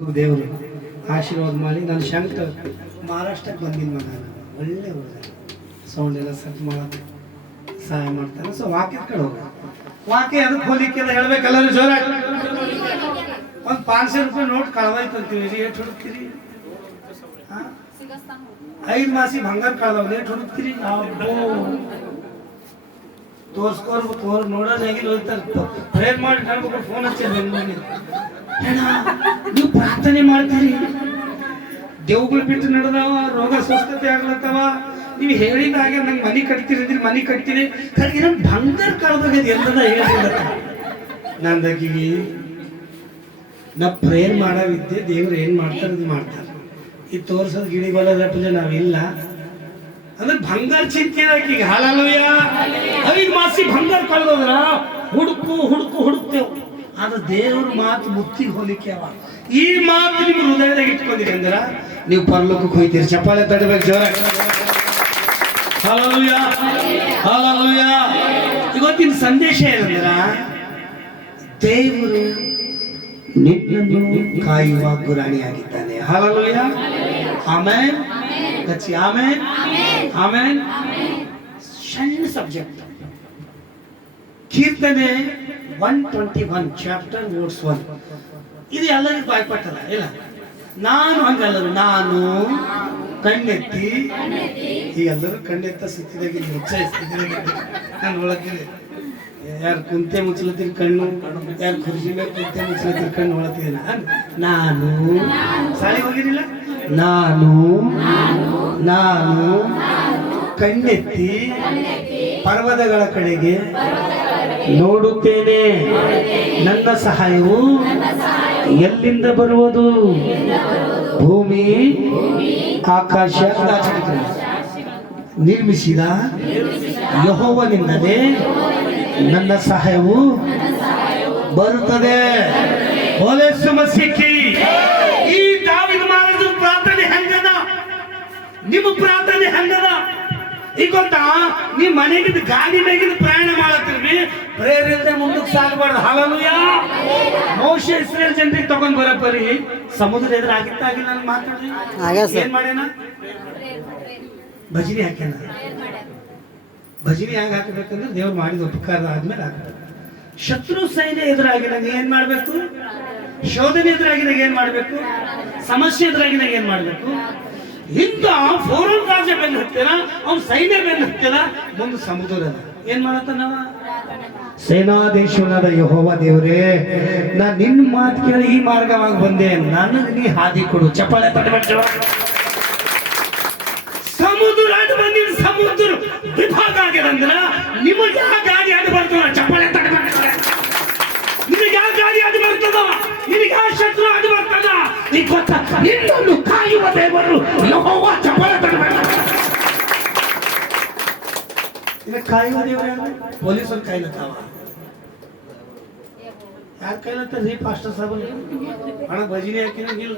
ದೇವರು ಆಶೀರ್ವಾದ ಮಾಡಿ ನಾನು ಶಂಕರ್ ಮಹಾರಾಷ್ಟ್ರಕ್ಕೆ ಬಂದಿನ ಮಗ ನಾನು ಒಳ್ಳೆ ಹುಡುಗ ಸೌಂಡ್ ಎಲ್ಲ ಸೆಟ್ ಮಾಡೋದು ಸಹಾಯ ಮಾಡ್ತಾನೆ. ಸೊ ವಾಕ್ಯದ ಕಡೆ ಹೋಗ ವಾಕ್ಯ ಅದಕ್ಕೆ ಹೋಲಿಕ್ಕೆಲ್ಲ ಹೇಳ್ಬೇಕಲ್ಲ ಜೋರ. ಒಂದು 500 ರೂಪಾಯಿ ನೋಟ್ ಕಳವಾಯ್ತು ಅಂತೀವಿ, ಎಷ್ಟು ಹುಡುಕ್ತೀರಿ? 5 ಮಾಸಿ ಬಂಗಾರ ಕಳದವ್ ಎಷ್ಟು ಹುಡುಕ್ತೀರಿ? ತೋರ್ ನೋಡೋದು ಹೇಗಿಲ್ಲ ಹೋಗ್ತಾರೆ. ಪ್ರೇರ್ ಮಾಡಿ ನಡ್ಬೇಕು, ಫೋನ್ ಹಚ್ಚಿ ಬೆಂಗಳೂರಿಗೆ ನೀವು ಪ್ರಾರ್ಥನೆ ಮಾಡ್ತೀರಿ, ದೇವ್ಗಳು ಬಿಟ್ಟು ನಡೆದವ, ರೋಗ ಸ್ವಸ್ಥತೆ ಆಗ್ಲತ್ತವ, ನೀವು ಹೇಳಿದಾಗ ನಂಗೆ ಮನೆ ಕಟ್ತೀರಿ, ಮನೆ ಕಟ್ತೀರಿ ಕಡೆಗೆ ನಮ್ ಬಂಗಾರ ಕಳ್ದೋಗ್ಯದ ಎಲ್ಲದ ಹೇಳ್ತಿಲ್ಲ. ನಂದಾಗಿ ನಾ ಪ್ರೇರ್ ಮಾಡವಿದ್ದೆ, ದೇವ್ರು ಏನ್ ಮಾಡ್ತಾರೆ ಅದು ಮಾಡ್ತಾರೆ. ಈ ತೋರ್ಸೋದು ಗಿಳಿಗೊಲ್ಲದಪ್ಪಲೆ ನಾವಿಲ್ಲ ಅಂದ್ರೆ ಬಂಗಾರ ಚಿಂತೆ ಈಗ ಹಾಲಲ್ಲೂಯ. 5 ಮಾಸಿ ಬಂಗಾರ ಕಳ್ದೋದ್ರ ಹುಡುಕ್ತೇವ್. ಅದು ದೇವ್ರ ಮಾತು ಮುತ್ತಿಗೆ ಹೋಲಿಕೆ ಅವ. ಈ ಮಾತು ನಿಮ್ಮ ಹೃದಯದಾಗ ಇಟ್ಕೊಂಡಿರಿ ಅಂದ್ರ ನೀವು ಪರಲೋಕಕ್ಕೆ ಹೋಗ್ತೀರಿ. ಚಪ್ಪಾಳೆ ತಡಬೇಕು ಜೋರ. Hallelujah hallelujah. ಇವತ್ತಿನ ಸಂದೇಶ ಏನಂದ್ರ ದೇವರು ನಿನ್ನನ್ನು ಕಾಯುವ ಗುರಾಣಿಯಾಗಿದ್ದಾನೆ. Hallelujah amen. ಕಚ್ಚಿ ಆಮೆನ್ ಆಮೆನ್. ಸಣ್ಣ ಸಬ್ಜೆಕ್ಟ್ ಕೀರ್ತನೆ 121 ಚಾಪ್ಟರ್ ವರ್ಸ್ 1. ಇದು ಎಲ್ಲರಿಗೂ ಬಾಯ್ಪಟ್ಟಲ್ಲ ಇಲ್ಲ. ನಾನು ಹಂಗಲ್ಲರು, ನಾನು ಕಣ್ಣೆತ್ತಿ, ಈ ಎಲ್ಲರೂ ಕಣ್ಣೆತ್ತ ಸ್ಥಿತಿದಾಗ ನಾನು ಒಳತೀನಿ. ಯಾರು ಕುಂತೆ ಮುಚ್ಚಲತ್ತೀನಿ ಕಣ್ಣು, ಯಾರು ಖುರ್ಜಿ ಮೇಲೆ ಕುಂತೆ ಮುಚ್ಚಲತ್ತೀನಿ ಕಣ್ಣು ಒಳತೀನಿ. ನಾನು ಸಾಲಿ ಹೋಗಿರಿಲ್ಲ, ನಾನು ಕಣ್ಣೆತ್ತಿ ಪರ್ವತಗಳ ಕಡೆಗೆ ನೋಡುತ್ತೇನೆ, ನನ್ನ ಸಹಾಯವು ಎಲ್ಲಿಂದ ಬರುವುದು? ಭೂಮಿ ಆಕಾಶ ನಿರ್ಮಿಸಿದ ಯೆಹೋವನಿಂದಲೇ ನನ್ನ ಸಹಾಯವು ಬರುತ್ತದೆ. ಈ ದಾವೀದ ಮಹಾರಾಜರ ಪ್ರಾರ್ಥನೆ ಹೆಂಗದ? ನಿಮ್ಮ ಪ್ರಾರ್ಥನೆ ಹೆಂಗದ ಈಗ ಗೊತ್ತಾ? ನೀವ್ ಮನೆಗಿದ್ದು ಗಾಡಿ ಮೇಗಿದ್ದು ಪ್ರಯಾಣ ಮಾಡತ್ತೀರಿ, ಪ್ರೇರಿದ್ರೆ ಮುಂದಕ್ಕೆ ಸಾಗಬಾರ್ದು. ಹಲ್ಲೆಲೂಯ. ಮೋಶೆ ಇಸ್ರೇಲ್ ಜನರಿಗೆ ತಗೊಂಡ್ ಬರಪ್ಪರಿ ಸಮುದ್ರ ಎದುರು ಆಗಿತ್ತಾಗಿ ನಾನು ಮಾತಾಡಿ ಏನ್ ಮಾಡ್ಯಾನ? ಭಜನಿ ಹಾಕ್ಯಾನ. ಭಜನಿ ಹೆಂಗ್ ಹಾಕಬೇಕಂದ್ರೆ ದೇವ್ರು ಮಾಡಿದ ಉಪಕಾರ ಆದ್ಮೇಲೆ ಹಾಕ್ಬೇಕು. ಶತ್ರು ಸೈನ್ಯ ಎದುರಾಗಿನಾಗ ಏನ್ ಮಾಡ್ಬೇಕು? ಶೋಧನೆ ಎದುರಾಗಿನಾಗ ಏನ್ ಮಾಡ್ಬೇಕು? ಸಮಸ್ಯೆ ಎದುರಾಗಿನಾಗ ಏನ್ ಮಾಡ್ಬೇಕು? ಇಂದ ಫೋರನ್ ರಾಜ ಬೆನ್ನು ಹತ್ತಿರ, ಅವ್ನ ಸೈನ್ಯ ಬೆನ್ನು ಹತ್ತಿರ, ಮುಂದೆ ಸಮುದ್ರ ಏನ್ ಮಾಡತ್ತಾನವ? ಸೇನಾಧೀಶ್ವರನಾದ ಯೆಹೋವ ದೇವರೇ, ನಾ ನಿನ್ನ ಮಾತು ಕೇಳಿ ಈ ಮಾರ್ಗವಾಗಿ ಬಂದೆ, ನನಗೆ ನೀ ಹಾದಿ ಕೊಡು. ಚಪ್ಪಾಳೆ ತಟ್ಟಬೇಕು. ಸಮುದ್ರ ಅಡ್ಡ ಬಂದಿನ ಸಮುದ್ರ ವಿಭಾಗ ಆಗ್ಯದಂದ್ರ ನಿಮಗೆ ಯಾವ ಗಾಡಿ ಅಡ್ಡ ಬರ್ತದ? ಚಪ್ಪಾಳೆ ತಟ್ಟಬೇಕು. ನಿನಗೆ ಯಾವ ಗಾಡಿ ಅಡ್ಡ ಬರ್ತದ? ನಿನಗೆ ಯಾವ ಶತ್ರು ಅಡ್ಡ ಬರ್ತದ? ಈಗ ಗೊತ್ತಾ? ನಿನ್ನನ್ನು ಕಾಯುವ ದೇವರು ಯೆಹೋವ. ಚಪ್ಪಾಳೆ ತಟ್ಟಬೇಕು. ಈಗ ಕಾಯುವ ದೇವರು ಯಾರು? ಪೊಲೀಸರು ಕಾಯ್ಲತ್ತಾವ. ಯಾರು ಕಾಯ್ಲತ್ತಾರ? ಪಾಸ್ಟರ್ ಸಾಬ್ ಹಣ ಭಜನೆ ಹಾಕಿನಂಗಿಲ್ಲ,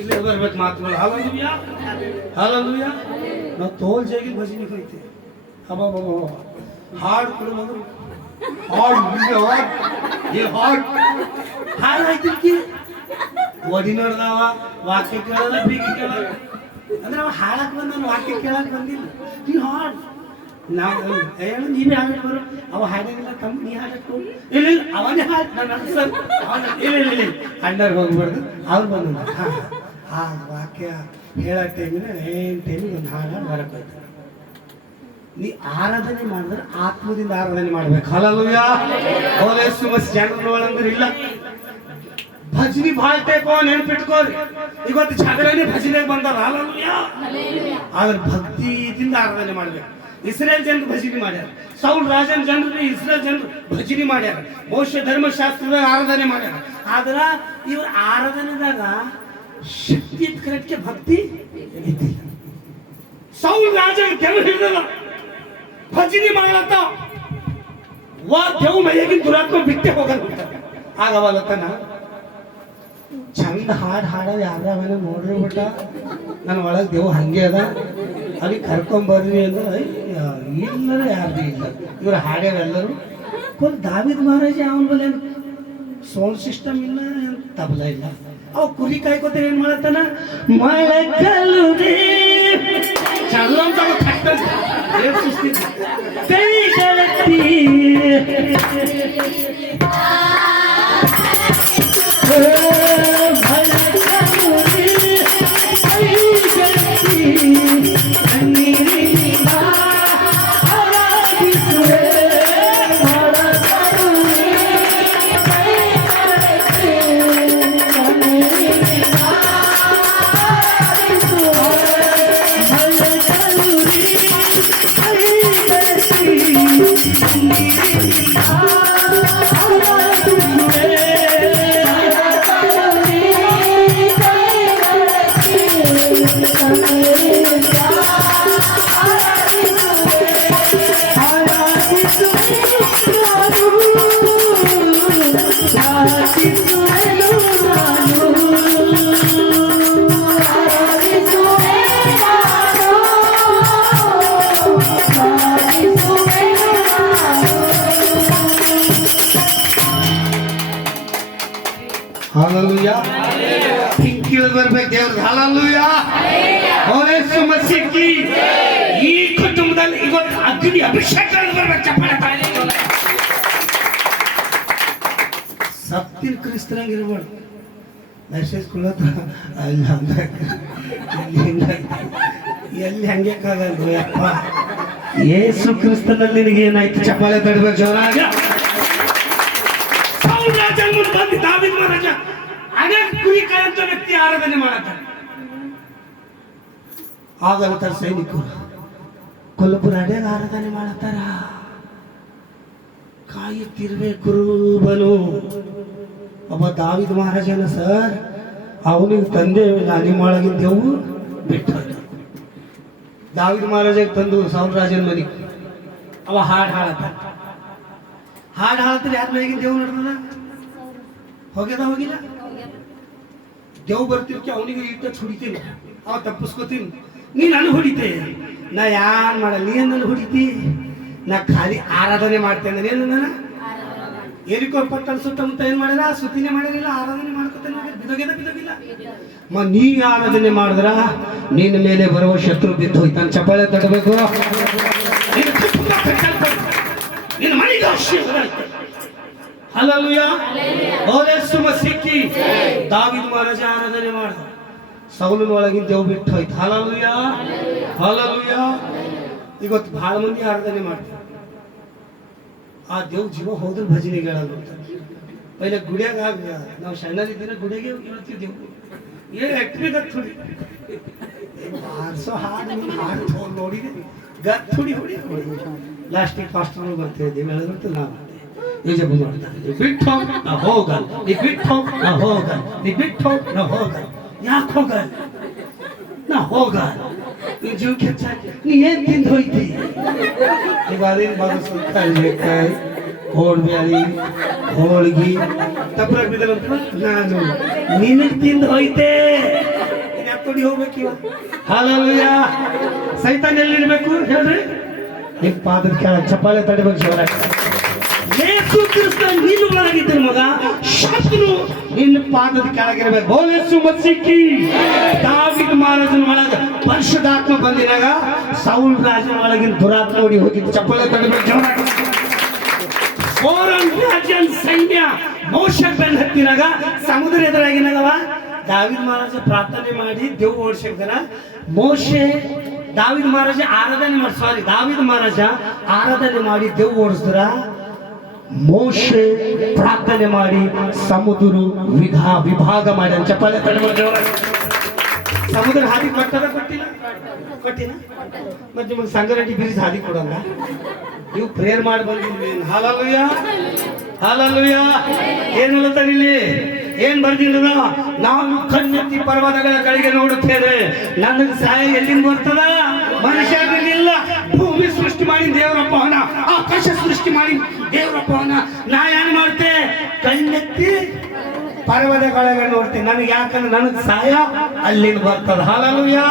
ಇಲ್ಲೇ ಬರ್ಬೇಕು ಮಾತುಗಳು. Hallelujah hallelujah. ನಾವು ತೋಲ್ ಜಾಗಿ ಭಜನೆ ಹೋಯ್ತೀವಿ. ಅಬ್ಬಾ ಹಾಡು ಕೊಡು ಮಗು, ಹಾಡು ಹಾಯ್ತಿರ್ತಿ ಓದಿ ನೋಡ್ದಾವ. ವಾಕ್ಯ ಕೇಳೋದ, ಬೀಗಿ ಕೇಳೋದ ಅಂದ್ರೆ ಅವ ಹಾಡಕ್ ಬಂದ, ವಾಕ್ಯ ಕೇಳಕ್ ಬಂದಿಲ್ಲ. ನೀನು ಹಾಡು ನಾವು ಹೇಳು, ನೀವೇ ಹಾಡಕ್ ಬರು. ಅವ ಹಾಡಿಲ್ಲ, ತಮ್ಮ ನೀ ಹಾಡಕ್ ಇಲ್ಲ, ಅವನೇ ಹಾಡು. ನಾನು ಸರ್ ಇಲ್ಲ ಅಣ್ಣರ್ಗೆ ಹೋಗ್ಬಾರ್ದು. ಅವ್ರು ಬಂದ ಆ ವಾಕ್ಯ ಹೇಳೋ ಟೈಮಿನ ಟೈಮಿಗೆ ಒಂದು ಹಾಡು ಹೊರಗೆ ಹೋಯ್ತು. ನೀ ಆರಾಧನೆ ಮಾಡಿದ್ರೆ ಆತ್ಮದಿಂದ ಆರಾಧನೆ ಮಾಡ್ಬೇಕು. ಹಲ್ಲೆಲೂಯ. ಜನರೊಳಂದ್ರೆ ಇಲ್ಲ. ಭಜನಿ ಭಾಳ ಟೈಪೋ ನೆನ್ಪಿಟ್ಕೋರಿ. ಇವತ್ತು ಜಗಳನೆ ಭಜನೆಗೆ ಬಂದಾರ. ಹಲ್ಲೆಲೂಯ. ಆದ್ರೆ ಭಕ್ತಿಯಿಂದ ಆರಾಧನೆ ಮಾಡ್ಬೇಕು. ಇಸ್ರೇಲ್ ಜನರು ಭಜನೆ ಮಾಡ್ಯಾರ, ಸೌಲ್ ರಾಜನ ಜನರು ಇಸ್ರೇಲ್ ಜನರು ಭಜನೆ ಮಾಡ್ಯಾರ, ಮೋಶೆ ಧರ್ಮಶಾಸ್ತ್ರದ ಆರಾಧನೆ ಮಾಡ್ಯಾರ. ಆದ್ರ ಇವ್ರ ಆರಾಧನೆದಾಗ ಶಕ್ತಿ ಇದ್ ಕರೆಕ್ಟ್ಗೆ ಭಕ್ತಿ ಇದ್ದಿಲ್ಲ. ಸೌಲ್ ರಾಜ ದೇವ್ ಹಿಡಿದಲ್ಲ, ಭಜನೆ ಮಾಡತ್ತ ದೇವ್ ಮೈಯಾಗಿನ ದುರಾತ್ಮ ಬಿಟ್ಟೆ ಹೋಗಲ್ಲ. ಆಗವಲ್ಲತನ ಚಂದ ಹಾಡೋದು ಯಾವ್ಯಾವ ನೋಡ್ರಿ ಬಿಟ್ಟ ನನ್ನ ಒಳಗೆ ದೇವ್ ಹಂಗೆ ಅದ, ಅಲ್ಲಿ ಕರ್ಕೊಂಬರ್ರಿ ಅಂದ್ರೆ ಇಲ್ಲರೂ ಯಾರ್ದು ಇಲ್ಲ. ಇವ್ರು ಹಾಡ್ಯಾವೆಲ್ಲರೂ ದಾವೀದ ಮಹಾರಾಜ ಅವನ ಬಲ್ಲಿ ಸೌಂಡ್ ಸಿಸ್ಟಮ್ ಇಲ್ಲ, ತಬಲ ಇಲ್ಲ, ಅವ್ ಕುರಿ ಕಾಯ್ಕೋತ ಏನ್ ಮಾಡತ್ತಾನ ಮೊಳಕಲು ಚಲೋ ಅಂತ ಕೈ ಗೆಳತಿ Hallelujah. Pinkiel ಬರ್ಬೇಕು ದೇವ್ರಿಗೆ Hallelujah. ಯೇಸು ಮಸೀಹಿ ಈ ಕುಟುಂಬದಲ್ಲಿ ಇವತ್ತು ಅಗ್ನಿ ಅಭಿಷೇಕ ಬರ್ಬೇಕು ಚಪ್ಪಾಳೆ ತಾಳಿ. ಸತ್ತಿನ ಕ್ರಿಸ್ತನಾಗ ಇರ್ಬಾರ್ದು ಮೆಸೇಜ್ ಕೊಡೋದ ಅಲ್ಲಿ ಎಲ್ಲಿ ಹಂಗ್ಯಾಕಾಗಲ್ದು ಯಪ್ಪ ಯೇಸು ಕ್ರಿಸ್ತನಲ್ಲಿ ನಿನಗೇನಾಯ್ತು ಚಪ್ಪಾಳೆ ತಡಬೇಕು ಜೋರಾಗ ಬಂದು ದಾವೀದ ಮಹಾರಾಜ ಅನೇಕ ಕುರಿ ಕಾಯಂತ ವ್ಯಕ್ತಿ ಆರಾಧನೆ ಮಾಡತ್ತಾರೆ ಆಗಲತ್ತಾರ ಸೈನಿಕರು ಕೊಲ್ಲಪುರ ಅಡ್ಯಾಗ ಆರಾಧನೆ ಮಾಡತ್ತಾರ ಕಾಯುತ್ತಿರ್ಬೇಕು ಬನು ಒಬ್ಬ ದಾವೀದ ಮಹಾರಾಜನ ಸರ್ ಅವನಿಗೆ ತಂದೆ ನಿಮ್ಮೊಳಗಿದ್ದೆವು ಬಿಟ್ಟು ದಾವೀದ ಮಹಾರಾಜಗೆ ತಂದು ಸೌಲ್ ರಾಜನ ಮನೆಗೆ ಅವ ಹಾಡು ಹಾಳತ್ತಾರೆ ಯಾರ ಮನೆಗಿನ ದೇವ್ ನಡೆದ ಹೋಗಿಲ್ಲ ದೇವ್ ಬರ್ತಿರ್ತಿ ಅವನಿಗೆ ಇಟ್ಟ ಹೊಡಿತೀನಿ ಅವ ತಪ್ಪಿಸ್ಕೋತೀನಿ ನೀ ನಾನು ಹೊಡಿತೆ ನಾ ಯಾರು ಮಾಡಲ್ಲ ನೀ ನನ್ನ ಹೊಡಿತಿ ನಾ ಖಾಲಿ ಆರಾಧನೆ ಮಾಡ್ತೇನೆ ಏನು ನಾನು ಏರಿಕೋ ಪಟ್ಟ ಸುತ್ತಮುತ್ತ ಏನ್ ಮಾಡಿಲ್ಲ ಸುತ್ತಿನೇ ಮಾಡಿರಲಿಲ್ಲ ಆರಾಧನೆ ಮಾಡ್ಕೊತೇನೆ ಬಿದೋಗಿಲ್ಲ ನೀ ಆರಾಧನೆ ಮಾಡಿದ್ರ ನಿನ್ನ ಮೇಲೆ ಬರುವ ಶತ್ರು ಬಿದ್ದು ಹೋಯ್ತಾನೆ ಚಪ್ಪಾಳೆ ತಡಬೇಕು ನಿನ್ನ ಮನೆಗೆ ಹಲ್ಲೆಲೂಯಾ ಯೇಸು ಮಸೀಹಿ ದಾವೀದ ಮಹಾರಾಜ ಆರಾಧನೆ ಮಾಡಿದ ಸೌಲನ ಒಳಗಿನ ದೇವ್ ಬಿಟ್ಟು ಹೋಯ್ತು ಹಲ್ಲೆಲೂಯಾ ಇವತ್ತು ಬಹಳ ಮಂದಿ ಆರಾಧನೆ ಮಾಡ್ತಾರೆ ಆ ದೇವ್ ಜೀವ ಹೋದ್ರೆ ಭಜನೆಗೆ ಹೇಳಲ್ಲ ಪೈಲೆ ಗುಡಿಯಾಗ ನಾವು ಸಣ್ಣದಿದ್ದೀರ ಗುಡಿಯಾಗೆ ಹೇಳ್ತಿದ್ದೆವು ಎಟ್ಬೇಕು ಥೋಡಿ ಹಾಡ್ಸೋ ಹಾಡು ನೋಡಿದೆ ಗತ್ ಥೋಡಿ ಹೊಡಿ ಲಾಸ್ಟಿಗೆ ಪಾಸ್ಟರ್ ಬರ್ತಾ ಇದ್ದೀವಿ ಹೇಳಿದ್ರೆ ನಾವು ಯೋಜನೆ ಮಾಡ್ತಾರೆ ಬಿಟ್ಟು ಹೋಗ ನಾ ಹೋಗಲ್ಲ ನೀ ಬಿಟ್ಟು ಹೋಗ ನಾ ಹೋಗಲ್ಲ ನೀ ಬಿಟ್ಟು ಹೋಗ ನಾ ಹೋಗಲ್ಲ ಯಾಕೆ ಹೋಗಲ್ಲ ನಾ ಹೋಗಲ್ಲ ನೀ ಜೀವಕ್ಕೆ ಹೆಚ್ಚಾಗಿ ನೀ ಏನ್ ತಿಂದು ಹೋಯ್ತಿ ಈಗ ಅದೇನು ಬಾರಿಸ್ಕಾಯಿ ಹೋಳ್ಬ್ಯಾಳಿ ಹೋಳ್ಗಿ ತಪ್ಪರಾಗ ಬಿದ್ದಲ್ಲ ನಾನು ನಿನಗೆ ತಿಂದು ಹೋಯ್ತೆ ತೊಡಿ ಹೋಗ್ಬೇಕು ಇವ ಹಲ್ಲೆಲೂಯಾ ಸೈತಾನ್ ಎಲ್ಲಿರ್ಬೇಕು ಹೇಳ್ರಿ ನಿಮ್ ಪಾದದ ಕೆಳಗೆ ಚಪ್ಪಾಳೆ ತಡಿಬೇಕು ಶಿವರಾಜ್ ಯೇಸು ಕ್ರಿಸ್ತ ನೀನು ಒಳಗಿದ್ದ ಮಗ ಶತ್ರು ನಿನ್ನ ಪಾದದ ಕೆಳಗಿರಬೇಕು ಯೇಸು ಮಸೀಹಿ ದಾವೀದ ಮಹಾರಾಜನ ಒಳಗ ಪರಿಶುದ್ಧಾತ್ಮ ಬಂದಿನಾಗ ಸೌಲ್ ರಾಜನ ಒಳಗಿನ ದುರಾತ್ಮ ಓಡಿ ಹೋಗಿದ್ದು ಚಪ್ಪಾಳೆ ತಡಿಬೇಕು ಶಿವರಾಜ್ ರಾಜನ್ ಸೈನ್ಯ ಮೋಶೆ ಬೆನ್ ಹತ್ತಿನಾಗ ಸಮುದ್ರ ಎದುರಾಗಿನಾಗವ ದಾವೀದ ಮಹಾರಾಜ ಪ್ರಾರ್ಥನೆ ಮಾಡಿ ದೇವ್ ಓಡಿಸಿರ್ತಾರ ಮೋಶೆ ದಾವೀದ ಮಹಾರಾಜ ಆರಾಧನೆ ಮಾಡಿ ದೇವ್ ಓಡಿಸಿದ್ರ ಮೋಶೆ ಪ್ರಾರ್ಥನೆ ಮಾಡಿ ಸಮುದ್ರ ವಿಭಾಗ ಮಾಡಿ ಚಪ್ಪಾಳೆ ಸಮುದ್ರ ಹಾದಿ ಕೊಟ್ಟಿಲ್ಲ ಮತ್ತೆ ನಿಮಗೆ ಸಂಗರೆಡ್ಡಿ ಬ್ರಿಡ್ಜ್ ಹಾದಿ ಕೊಡಲ್ಲ ನೀವು ಪ್ರೇಯರ್ ಮಾಡಿ ಬಂದಿದ್ವಿ ಹಲ್ಲೆಲೂಯಾ ಏನ್ ಹೇಳ್ತಾನೆ ಇಲ್ಲಿ ಏನ್ ಬರ್ದಿಲ್ಲ ನಾವು ಕಣ್ಣೆತ್ತಿ ಪರ್ವತಗಳ ಕಡೆಗೆ ನೋಡುತ್ತೇವೆ ನನಗೆ ಸಹಾಯ ಎಲ್ಲಿಂದ ಬರ್ತದ ಮನುಷ್ಯ ಇಲ್ಲ ಭೂಮಿ ಸೃಷ್ಟಿ ಮಾಡಿ ದೇವರಪ್ಪ ಅವನ ಆಕಾಶ ಸೃಷ್ಟಿ ಮಾಡಿ ದೇವರಪ್ಪ ಅವನ ನಾ ಏನ್ ಮಾಡ್ತೆ ಕಣ್ಣೆತ್ತಿ ಪರ್ವತಗಳಿಗೆ ನೋಡ್ತೇನೆ ನನಗೆ ಯಾಕಂದ್ರೆ ನನಗೆ ಸಹಾಯ ಅಲ್ಲಿಂದ ಬರ್ತದ ಹಲ್ಲೆಲೂಯಾ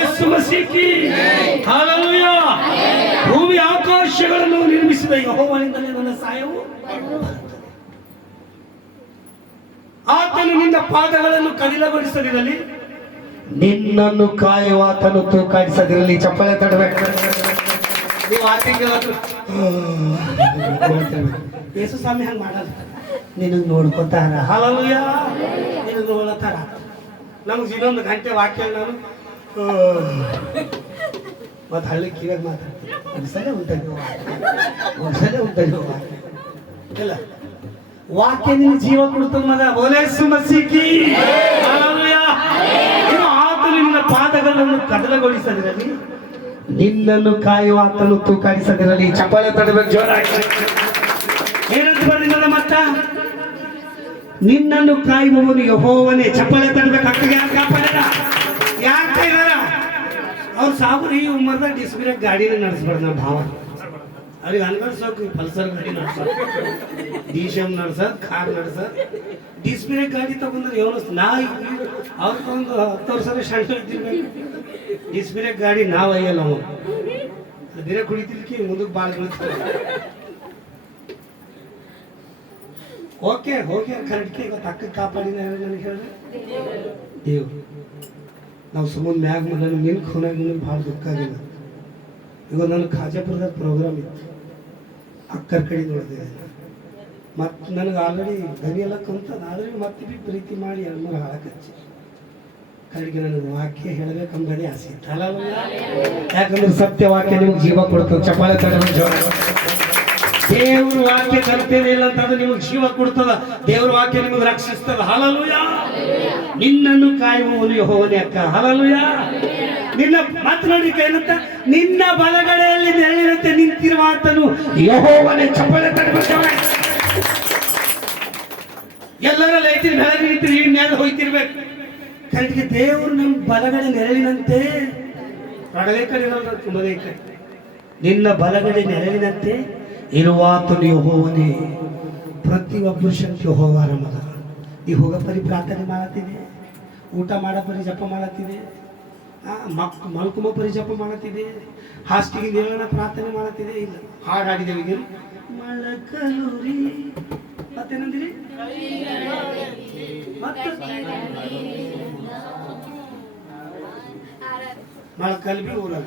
ಯೇಸು ಮಸೀಹಿ ಹಲ್ಲೆಲೂಯಾ ಭೂಮಿ ಆಕಾಶಗಳನ್ನು ನಿರ್ಮಿಸಿದ ಯೆಹೋವನಿಂದಲೇ ನನ್ನ ಸಹಾಯವು ಆತನು ನಿನ್ನ ಪಾದಗಳನ್ನು ಕದಿಲಗೊಳಿಸದಿರಲಿ. ನಿನ್ನನ್ನು ಕಾಯುವಾತನು ತೂಕಾಡಿಸದಿರಲಿ. ಚಪ್ಪಳೆ ತಡಬೇಕು. ನೀವು ಆತನಿಗೆ ಯೇಸು ಸ್ವಾಮಿ ಹಂಗೆ ಮಾಡಲ್ಲ. ನಿನಗೆ ನೋಡ್ಕೊತಾರ. ಹಲಲುಯ, ನಿನಗೆ ನೋಡತ್ತಾರ. ನಮ್ಗೆ ಇನ್ನೊಂದು ಗಂಟೆ ವಾಕ್ಯ ನಾನು ಮತ್ತೆ ಹಳ್ಳಿ ಕಿವಿಯಾಗ ಮಾತಾಡ್ತೀನಿ. ಒಂದ್ಸಲ ಉಂಟು ಇಲ್ಲ ವಾಕ್ಯ ನಿನ್ನ ಜೀವ ಕೊಡ್ತದ ಮಗ. ಓಲೇಸು ಮಸೀಕಿ. ಹಲ್ಲೆಲೂಯ. ಇನ್ನು ಆತನು ನಿನ್ನ ಪಾದಗಳನ್ನು ಕದಲಗೊಳಿಸದಿರಲಿ. ನಿನ್ನನ್ನು ಕಾಯುವಾತನು ತೂಕಾಡಿಸದಿರಲಿ. ಚಪ್ಪಾಳೆ ತಡಬೇಕು ಜೋರಾಗಿ. ಏನಂತ ಬಂದಿಲ್ಲ ಮತ್ತ? ನಿನ್ನನ್ನು ಕಾಯುವವನು ಯೆಹೋವನೇ. ಚಪ್ಪಾಳೆ ತಡಬೇಕು. ಅಕ್ಕಗೆ ಯಾರು ಕಾಪಾಡ್ಯಾರ? ಯಾಕೆ ಕಾಯ್ದಾರ? ಅವ್ರು ಸಾಬರು ಈ ಉಮ್ಮರ್ದಾಗ ಡಿಸ್ಪ್ಲೇ ಗಾಡಿನ ನಡೆಸ್ಬಾರ್ದು. ನಮ್ಮ ಭಾವ ಅವ್ರಿಗೆ ಅನ್ಕಲ್ಸೋಕೆ ಪಲ್ಸರ್ ಗಾಡಿ ನಡ್ಸೋದು, ಡಿಶಮ್ ನಡ್ಸೋದು, ಕಾರ್ ನಡ್ಸೋದು. ಡಿಸ್ಪ್ಲೇ ಗಾಡಿ ತಗೊಂಡ್ರೆ ಏನು ನಾ ಅವ್ರು ತಗೊಂಡು 10 ವರ್ಷ ಶಂಟ ಇದ್ದಿರ್ಬೇಕು. ಡಿಸ್ಪ್ಲೇ ಗಾಡಿ ನಾವು ಅಯ್ಯಲ್ಲ ಅವನು ಬೇರೆ ಕುಡಿತಿರ್ಕಿ ಮುಂದಕ್ಕೆ ಭಾಳ ಬೀಳ್ತಾರೆ. ಓಕೆ ಹೋಗಿ ಕರೆಕ್ಟ್ಗೆ ಇವತ್ತು ಅಕ್ಕ ಕಾಪಾಡಿನ ನನಗೆ ಹೇಳಿ ದೇವ್. ನಾವು ಸುಮ್ಮನೆ ಮ್ಯಾಗ ನನಗೆ ನಿನ್ನ ಖೋನಾಗ ನನಗೆ ಭಾಳ ದುಃಖ ಆಗಿಲ್ಲ. ಇವಾಗ ನನ್ನ ಖಾಜಾಪುರದಾಗ ಪ್ರೋಗ್ರಾಮ್ ಇತ್ತು, ಅಕ್ಕರ ಕಡೆ ನೋಡಿದೆ. ಮತ್ತು ನನಗೆ ಆಲ್ರೆಡಿ ದನಿ ಎಲ್ಲ ಕಮ್ತದ. ಆದ್ರೆ ಮತ್ತೆ ಭೀ ಪ್ರೀತಿ ಮಾಡಿ 2-3 ಹಾಳಕಚ್ಚಿ ಕಡೆಗೆ ನನಗೆ ವಾಕ್ಯ ಹೇಳಬೇಕಂಬದೇ ಆಸೆ ಇತ್ತು. ಹಲ್ಲೆಲೂಯ. ಯಾಕಂದ್ರೆ ಸತ್ಯ ವಾಕ್ಯ ನಿಮ್ಗೆ ಜೀವ ಕೊಡ್ತದೆ. ಚಪ್ಪಾಳೆ ತಡಬೇಕು ಜೋರಾಗಿ. ದೇವ್ರ ವಾಕ್ಯ ಕಲ್ತೇನೆ ಇಲ್ಲ ಅಂತ ಅದು ನಿಮಗೆ ಜೀವ ಕೊಡ್ತದ. ದೇವ್ರ ವಾಕ್ಯ ನಿಮಗೆ ರಕ್ಷಿಸ್ತದ. ಹಲ್ಲೆಲೂಯ. ನಿನ್ನನ್ನು ಕಾಯುವವನು ಯೆಹೋವನೇ ಅಕ್ಕ. ಹಲ್ಲೆಲೂಯ. ನಿನ್ನ ಮಾತನಾಡಿ ಏನಂತ? ನಿನ್ನ ಬಲಗಡೆಯಲ್ಲಿ ನೆರಳಿನಂತೆ ನಿಂತಿರುವ ಆತನು ಯೆಹೋವನೇ. ಚಪ್ಪಾಳೆ ತಡಬೇಕು. ಎಲ್ಲರ ಲೈಟಿನ ಬೆಳಗ್ಗೆ ನಿಂತಿರಿ, ಈ ನ್ಯಾಯ ಹೋಯ್ತಿರ್ಬೇಕು. ಕರೆಕ್ಟ್ಗೆ ದೇವರು ನಮ್ಮ ಬಲಗಡೆ ನೆರಳಿನಂತೆ ರಡಗೈ ಕಡೆ ಇರಲ್ಲ, ತುಂಬದೇ ಕಡೆ. ನಿನ್ನ ಬಲಗಡೆ ನೆರಳಿನಂತೆ ಇರುವಾತನು ಯೆಹೋವನೇ. ಪ್ರತಿಯೊಬ್ಬರು ಶಕ್ತಿ ಯೆಹೋವನ ಮಗ. ಈ ಹೋಗ ಪರಿ ಪ್ರಾರ್ಥನೆ ಮಾಡತ್ತಿದೆ, ಊಟ ಮಾಡೋ ಪರಿ ಜಪ ಮಾಡತ್ತಿದೆ, ಮಲ್ಕುಮ ಪರಿ ಜಪ ಮಾಡತ್ತಿದೆ, ಹಾಸ್ಟಿಗೆ ನಿಲ್ಲೋಣ ಪ್ರಾರ್ಥನೆ ಮಾಡತ್ತಿದೆ. ಇಲ್ಲ ಹಾಡು ಹಾಡಿದ್ದೇವೆ ಈಗ. ಮಳಕಲುರಿ ಮತ್ತೇನಂದಿರಿ? ಮಳಕಲ್ಬಿ ಊರಲ್ಲ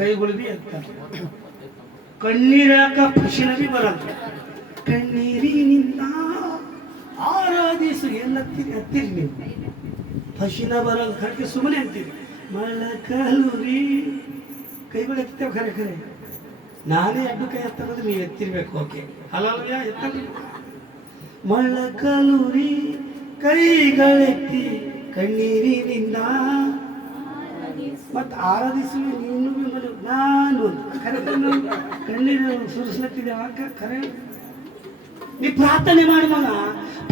ಕೈಗಳು ಬಿ ಎತ್ತ ಕಣ್ಣೀರಾಕ ಖುಷಿನ ಬಿ ಬರಲ್ಲ. ಕಣ್ಣೀರಿನಿಂದ ಆರಾಧಿಸು ಎಲ್ಲತ್ತೀರಿ ಹತ್ತಿರಿ ನೀವು. ಹಸಿನ ಬರಲ್ಲ ಕಣ್ಗೆ ಸುಮ್ಮನೆ ಅಂತೀರಿ. ಮಳಕಲುರಿ ಕೈಗಳು ಎತ್ತೇವೆ ಖರೆ ಖರೆ. ನಾನೇ ಅಡ್ಡು ಕೈ ಎತ್ತರೋದು ನೀವು ಎತ್ತಿರ್ಬೇಕು. Okay hallelujah. ಎತ್ತಲಿ. ಮಳಕಲುರಿ ಕೈಗಳೆತ್ತಿ ಕಣ್ಣೀರಿನಿಂದ ಮತ್ತು ಆರಾಧಿಸುವ ನೀನು ನಾನು ಕಣ್ಣೀರು ಸುರಿಸ್ಲತ್ತಿದೆ. ಖರೆ ನೀ ಪ್ರಾರ್ಥನೆ ಮಾಡುವಾಗ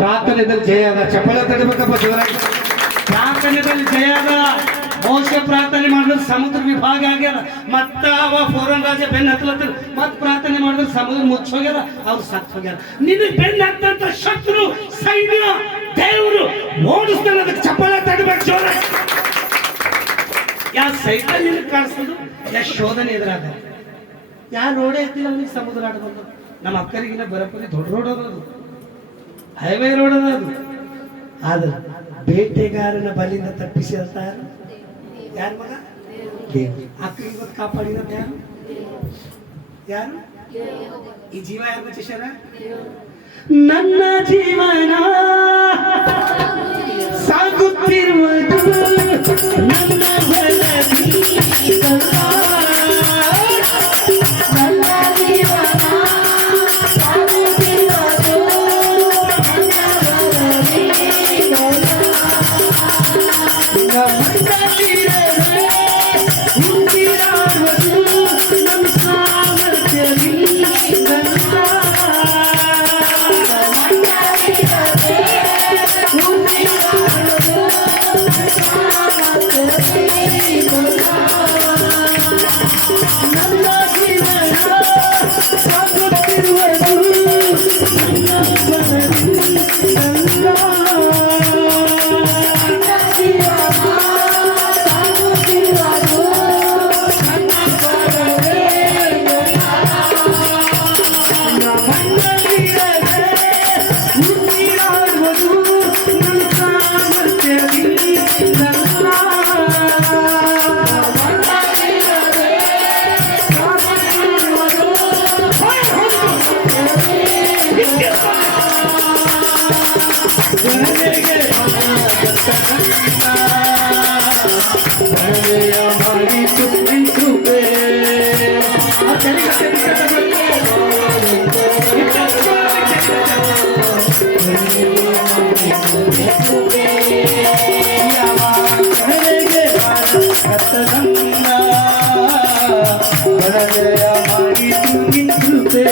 ಪ್ರಾರ್ಥನೆದಲ್ಲಿ ಜಯ ಅದ. ಚಪ್ಪಳ ತಡಬೇಕಪ್ಪ ಜೋರಾಗಿ. ಪ್ರಾರ್ಥನೆದಲ್ಲಿ ಜಯ ಅದ. ಮೋಶ ಪ್ರಾರ್ಥನೆ ಮಾಡಿದ್ರೆ ಸಮುದ್ರ ವಿಭಾಗ ಆಗ್ಯದ. ಮತ್ತ ಅವ ಫೋರನ್ ರಾಜ ಬೆನ್ನ ಹತ್ತಲತ್ತ ಮತ್ ಪ್ರಾರ್ಥನೆ ಮಾಡಿದ್ರೆ ಸಮುದ್ರ ಮುಚ್ಚೋಗ್ಯದ, ಅವ್ರು ಸತ್ತು ಹೋಗ್ಯಾರ. ನಿನ್ನ ಬೆನ್ನ ಹತ್ತಂತ ಶತ್ರು ಸೈನ್ಯ ದೇವರು ಓಡಿಸ್ತಾನೆ. ಅದಕ್ಕೆ ಚಪ್ಪಳ ತಡಬೇಕು ಜೋರಾಗಿ. ಯಾ ಸೈಕಲ್ ನಿನ್ನ ಕಾಣಿಸೋದು, ಯಾ ಶೋಧನೆ ಎದುರಾದ. ಯಾರು ರೋಡೇ ಎತ್ತಿಲ್ಲ ಅವನಿಗೆ ಸಮುದ್ರ ಆಟ ಬಂದ. ನಮ್ಮ ಅಕ್ಕರಿಗಿನ ಬರಪರಿ ದೊಡ್ಡ ರೋಡ್ ಅದ, ಹೈವೇ ರೋಡ್ ಅದ ಅದು. ಆದ್ರೆ ಬೇಟೆಗಾರನ ಬಲಿಂದ ತಪ್ಪಿಸಿರ್ತಾರ ಯಾರ ಮಗ? ದೇವ್ರು. ಅಕ್ಕರಿಗೆ ಇವತ್ತು ಕಾಪಾಡಿದ ಯಾರು? ಯಾರು? ಈ ಜೀವ ಯಾರು ಬಚ್ಚಿಸ್ಯಾರ? ನನ್ನ ಜೀವನ ಸಾಗುತ್ತಿರುವುದು ನನ್ನ ಕಣಲೆಗೆ ಕಣಲೆಯ ಮಾಡಿತು ನಿಂತುವೆ ಕಣಲೆಯ ಮಾಡಿತು ನಿಂತುವೆ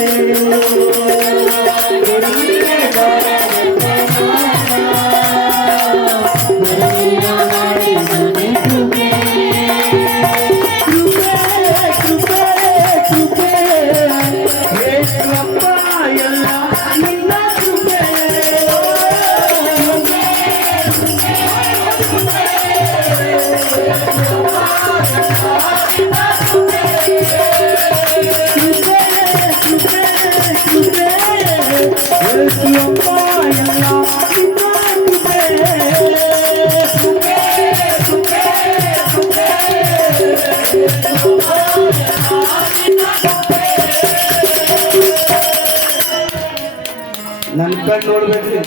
ನನ್ನ ಕಣ್ಣು ನೋಡ್ಬೇಕ್ರಿ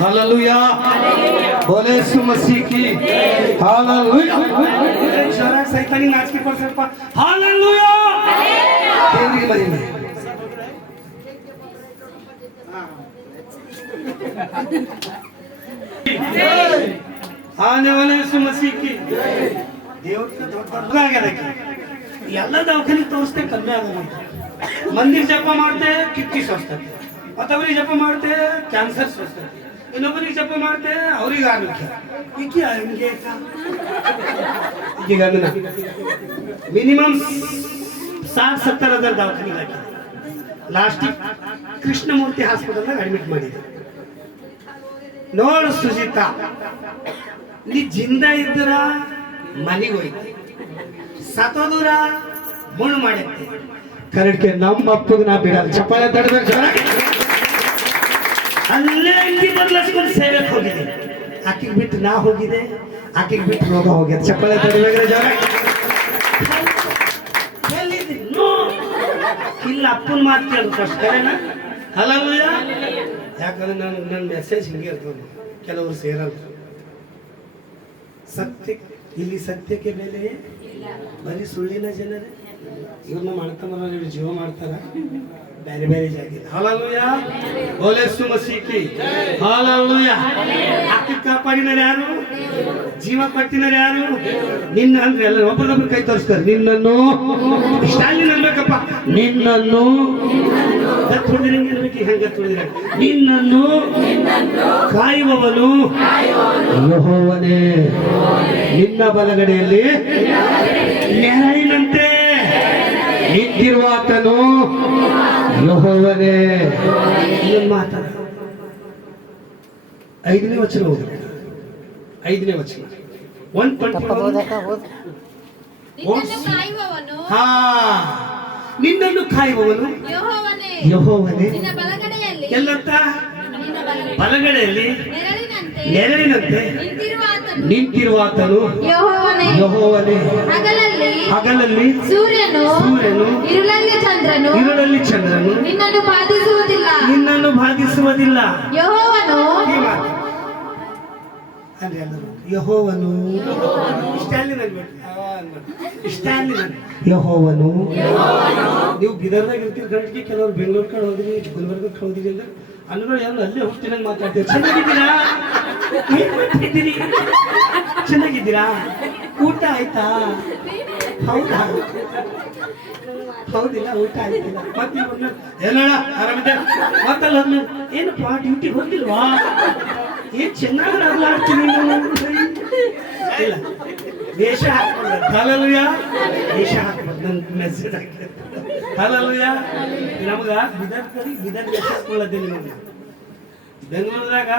ಹಲ್ಲೆಲೂಯಾ ಬೋಲೆ ಯೇಸು ಮಸೀಹ್ ಕಿ ಹಲ್ಲೆಲೂಯಾ ಶರಾಕ್ ಸೈತಾನಿ ನಾಚಿಕೆ ಕೊಡ್ಸಪ್ಪ ಹಲ್ಲೆಲೂಯಾ ದೇವರಿಗೆ ಮಹಿಮೆ ಆನೆ ಬೋಲೆ ಯೇಸು ಮಸೀಹ್ ಕಿ ದೇವ್ರಿಗೆ ದೊಡ್ಡ ಆಗ್ಯದಕ್ಕೆ ಎಲ್ಲ ದವಾಖಾನೆ ತೋರಿಸ್ತೇ ಕಮ್ಮಿ ಆಗಲ್ಲ ಮಂದಿರ ಜಪ ಮಾಡ್ತೆ ಕಿಡ್ನಿ ಸ್ವಸ್ಥತೆ ಮತ್ತೊಬ್ಬರಿಗೆ ಜಪ ಮಾಡ್ತೆ ಕ್ಯಾನ್ಸರ್ ಸ್ವಸ್ಥತೆ ಇನ್ನೊಬ್ಬರಿಗೆ ಜಪ ಮಾಡ್ತೆ ಅವ್ರಿಗೆ ಆರೋಗ್ಯ ಈಗ ಹಂಗೆ ಈಗ ಅದನ್ನ ಮಿನಿಮಮ್ 60-70,000 ದವಾಖಾನೆಗೆ ಹಾಕಿದೆ ಲಾಸ್ಟಿಗೆ ಕೃಷ್ಣಮೂರ್ತಿ ಹಾಸ್ಪಿಟಲ್ನಾಗ ಅಡ್ಮಿಟ್ ಮಾಡಿದೆ ನೋಡು ಸುಜಿತಾ ನೀ ಜಿಂದ ಇದ್ದರ ಮನೆಗೆ ಹೋಯ್ತು ಸತೋದೂರ ಮುಳ್ಳು ಮಾಡಿದ್ದೆ ಕರೆಕ್ಟ್ ನಮ್ಮ ಅಪ್ಪಗೆ ನಾ ಬಿಡಲ್ಲ ಚಪ್ಪಾಳೆ ತಡಬೇಕು ಜನ ಅಲ್ಲೇ ಅಂಗಿ ಬದಲಾಯಿಸ್ಕೊಂಡು ಸೇವೆಗೆ ಹೋಗಿದೆ ಆಕಿಗೆ ಬಿಟ್ಟು ನಾ ಹೋಗಿದೆ ಆಕಿಗೆ ಬಿಟ್ಟು ರೋಗ ಹೋಗಿದೆ ಚಪ್ಪಾಳೆ ತಡಬೇಕ್ರೆ ಜನ ಇಲ್ಲ ಅಪ್ಪನ ಮಾತು ಕೇಳು ಫಸ್ಟ್ ಕರೆನಾ ಹಲಲುಯ್ಯ ಯಾಕಂದ್ರೆ ನನ್ನ ಮೆಸೇಜ್ ಹಿಂಗೆ ಇರ್ತದೆ ಕೆಲವರು ಸೇರಲ್ಲ ಸತ್ಯ ಇಲ್ಲಿ ಸತ್ಯಕ್ಕೆ ಬೆಲೆ ಬರೀ ಸುಳ್ಳಿನ ಜನರೇ ಇವ್ರನ್ನ ಮಾಡ್ತಾರ ಜೀವ ಮಾಡ್ತಾರ ಬೇರೆ ಬೇರೆ ಜಾಗ ಹಲಲುಯ್ಯ ಬೋಲೆ ಯೇಸು ಮಸೀಹ್ ಕಿ ಹಲಲುಯ್ಯ ಆಕಿ ಕಾಪಾಡಿನರು ಯಾರು ಜೀವ ಕೊಟ್ಟಿನರು ಯಾರು ನಿನ್ನ ಅಂದ್ರೆ ಎಲ್ಲ ಒಬ್ಬರೊಬ್ಬರು ಕೈ ತೋರಿಸ್ತಾರೆ ನಿನ್ನನ್ನು ಸ್ಟಾಲಿನ್ ಅನ್ಬೇಕಪ್ಪ ನಿನ್ನನ್ನು ನಿನ್ನನ್ನು ಕಾಯುವವನು ಯೆಹೋವನೇ ನಿನ್ನ ಬಲಗಡೆಯಲ್ಲಿ ನೆರಳಿನಂತೆ ನಿಂತಿರುವಾತನು ಯೆಹೋವನೇ ಮಾತಾಡ 5ನೇ ವಚನ ಹೋಗಿ 5ನೇ ವಚನ ಕಾಯುವವನು ಹಾ ನಿನ್ನನ್ನು ಕಾಯುವವನು ಯೆಹೋವನೇ ಯೆಹೋವನೇ ನಿನ್ನ ಬಲಗಡೆಯಲ್ಲಿ ಎಲ್ಲಂತ ನಿನ್ನ ಬಲಗಡೆಯಲ್ಲಿ ನೆರಳಿನಂತೆ ನೆರಳಿನಂತೆ ನಿಂತಿರುವಾತನು ನಿಂತಿರುವಾತನು ಯೆಹೋವನೇ ಯೆಹೋವನೇ ಹಗಲಲ್ಲಿ ಸೂರ್ಯನು ഇരുಳಲ್ಲಿ ಚಂದ್ರನು ನಿನ್ನನ್ನು ಬಾಧಿಸುವುದಿಲ್ಲ ಯೆಹೋವನು ಅಂದ್ರೆ ಎಲ್ಲರೂ ಯೆಹೋವನು ಯೆಹೋವನು ನೀವು ಬಿದರ್ದಾಗ ಇರ್ತೀರಿ ಗಂಟಿಗೆ ಕೆಲವರು ಬೆಂಗಳೂರು ಕಡೆ ಹೋದ್ರಿ ಗುಲ್ಬರ್ಗಕ್ಕೆ ಹೋದ್ರಿ ಅಂದ್ರೆ ಅನ್ನಗಳು ಎಲ್ಲ ಅಲ್ಲೇ ಹೋಗ್ತೀನಿ ಮಾತಾಡ್ತೀವಿ ಚೆನ್ನಾಗಿದ್ದೀರಾ ಏನ್ ಮಾಡ್ತಿದ್ದೀರಿ ಚೆನ್ನಾಗಿದ್ದೀರಾ ಊಟ ಆಯ್ತಾ ಹೌದಾ ಹೌದಿಲ್ಲ ಊಟ ಆಯ್ತಿಲ್ಲ ಮತ್ತೆ ಹೇಳೋಣ ಆರಾಮಿದ್ದೆ ಮತ್ತಲ್ಲ ಏನಪ್ಪ ಡ್ಯೂಟಿಗೆ ಹೋಗಿಲ್ವಾ ಏನ್ ಚೆನ್ನಾಗಿ ಆಗ್ಲಾಡ್ತೀನಿ ಇಲ್ಲ ವೇಷ ಹಾಕ್ಬಾರ್ದು ಹಲಲುಯ್ಯ ವೇಷ ಹಾಕ್ಬಾರ್ದು ನನ್ನ ಮೆಸೇಜ್ ಹಾಕಿ ಹಲಲುಯ್ಯ ನಮಗ ಬಿದರ್ ವೇಷ ಹಾಕೊಳ್ಳೋದೇ ನಿಮಗೆ ಬೆಂಗಳೂರದಾಗ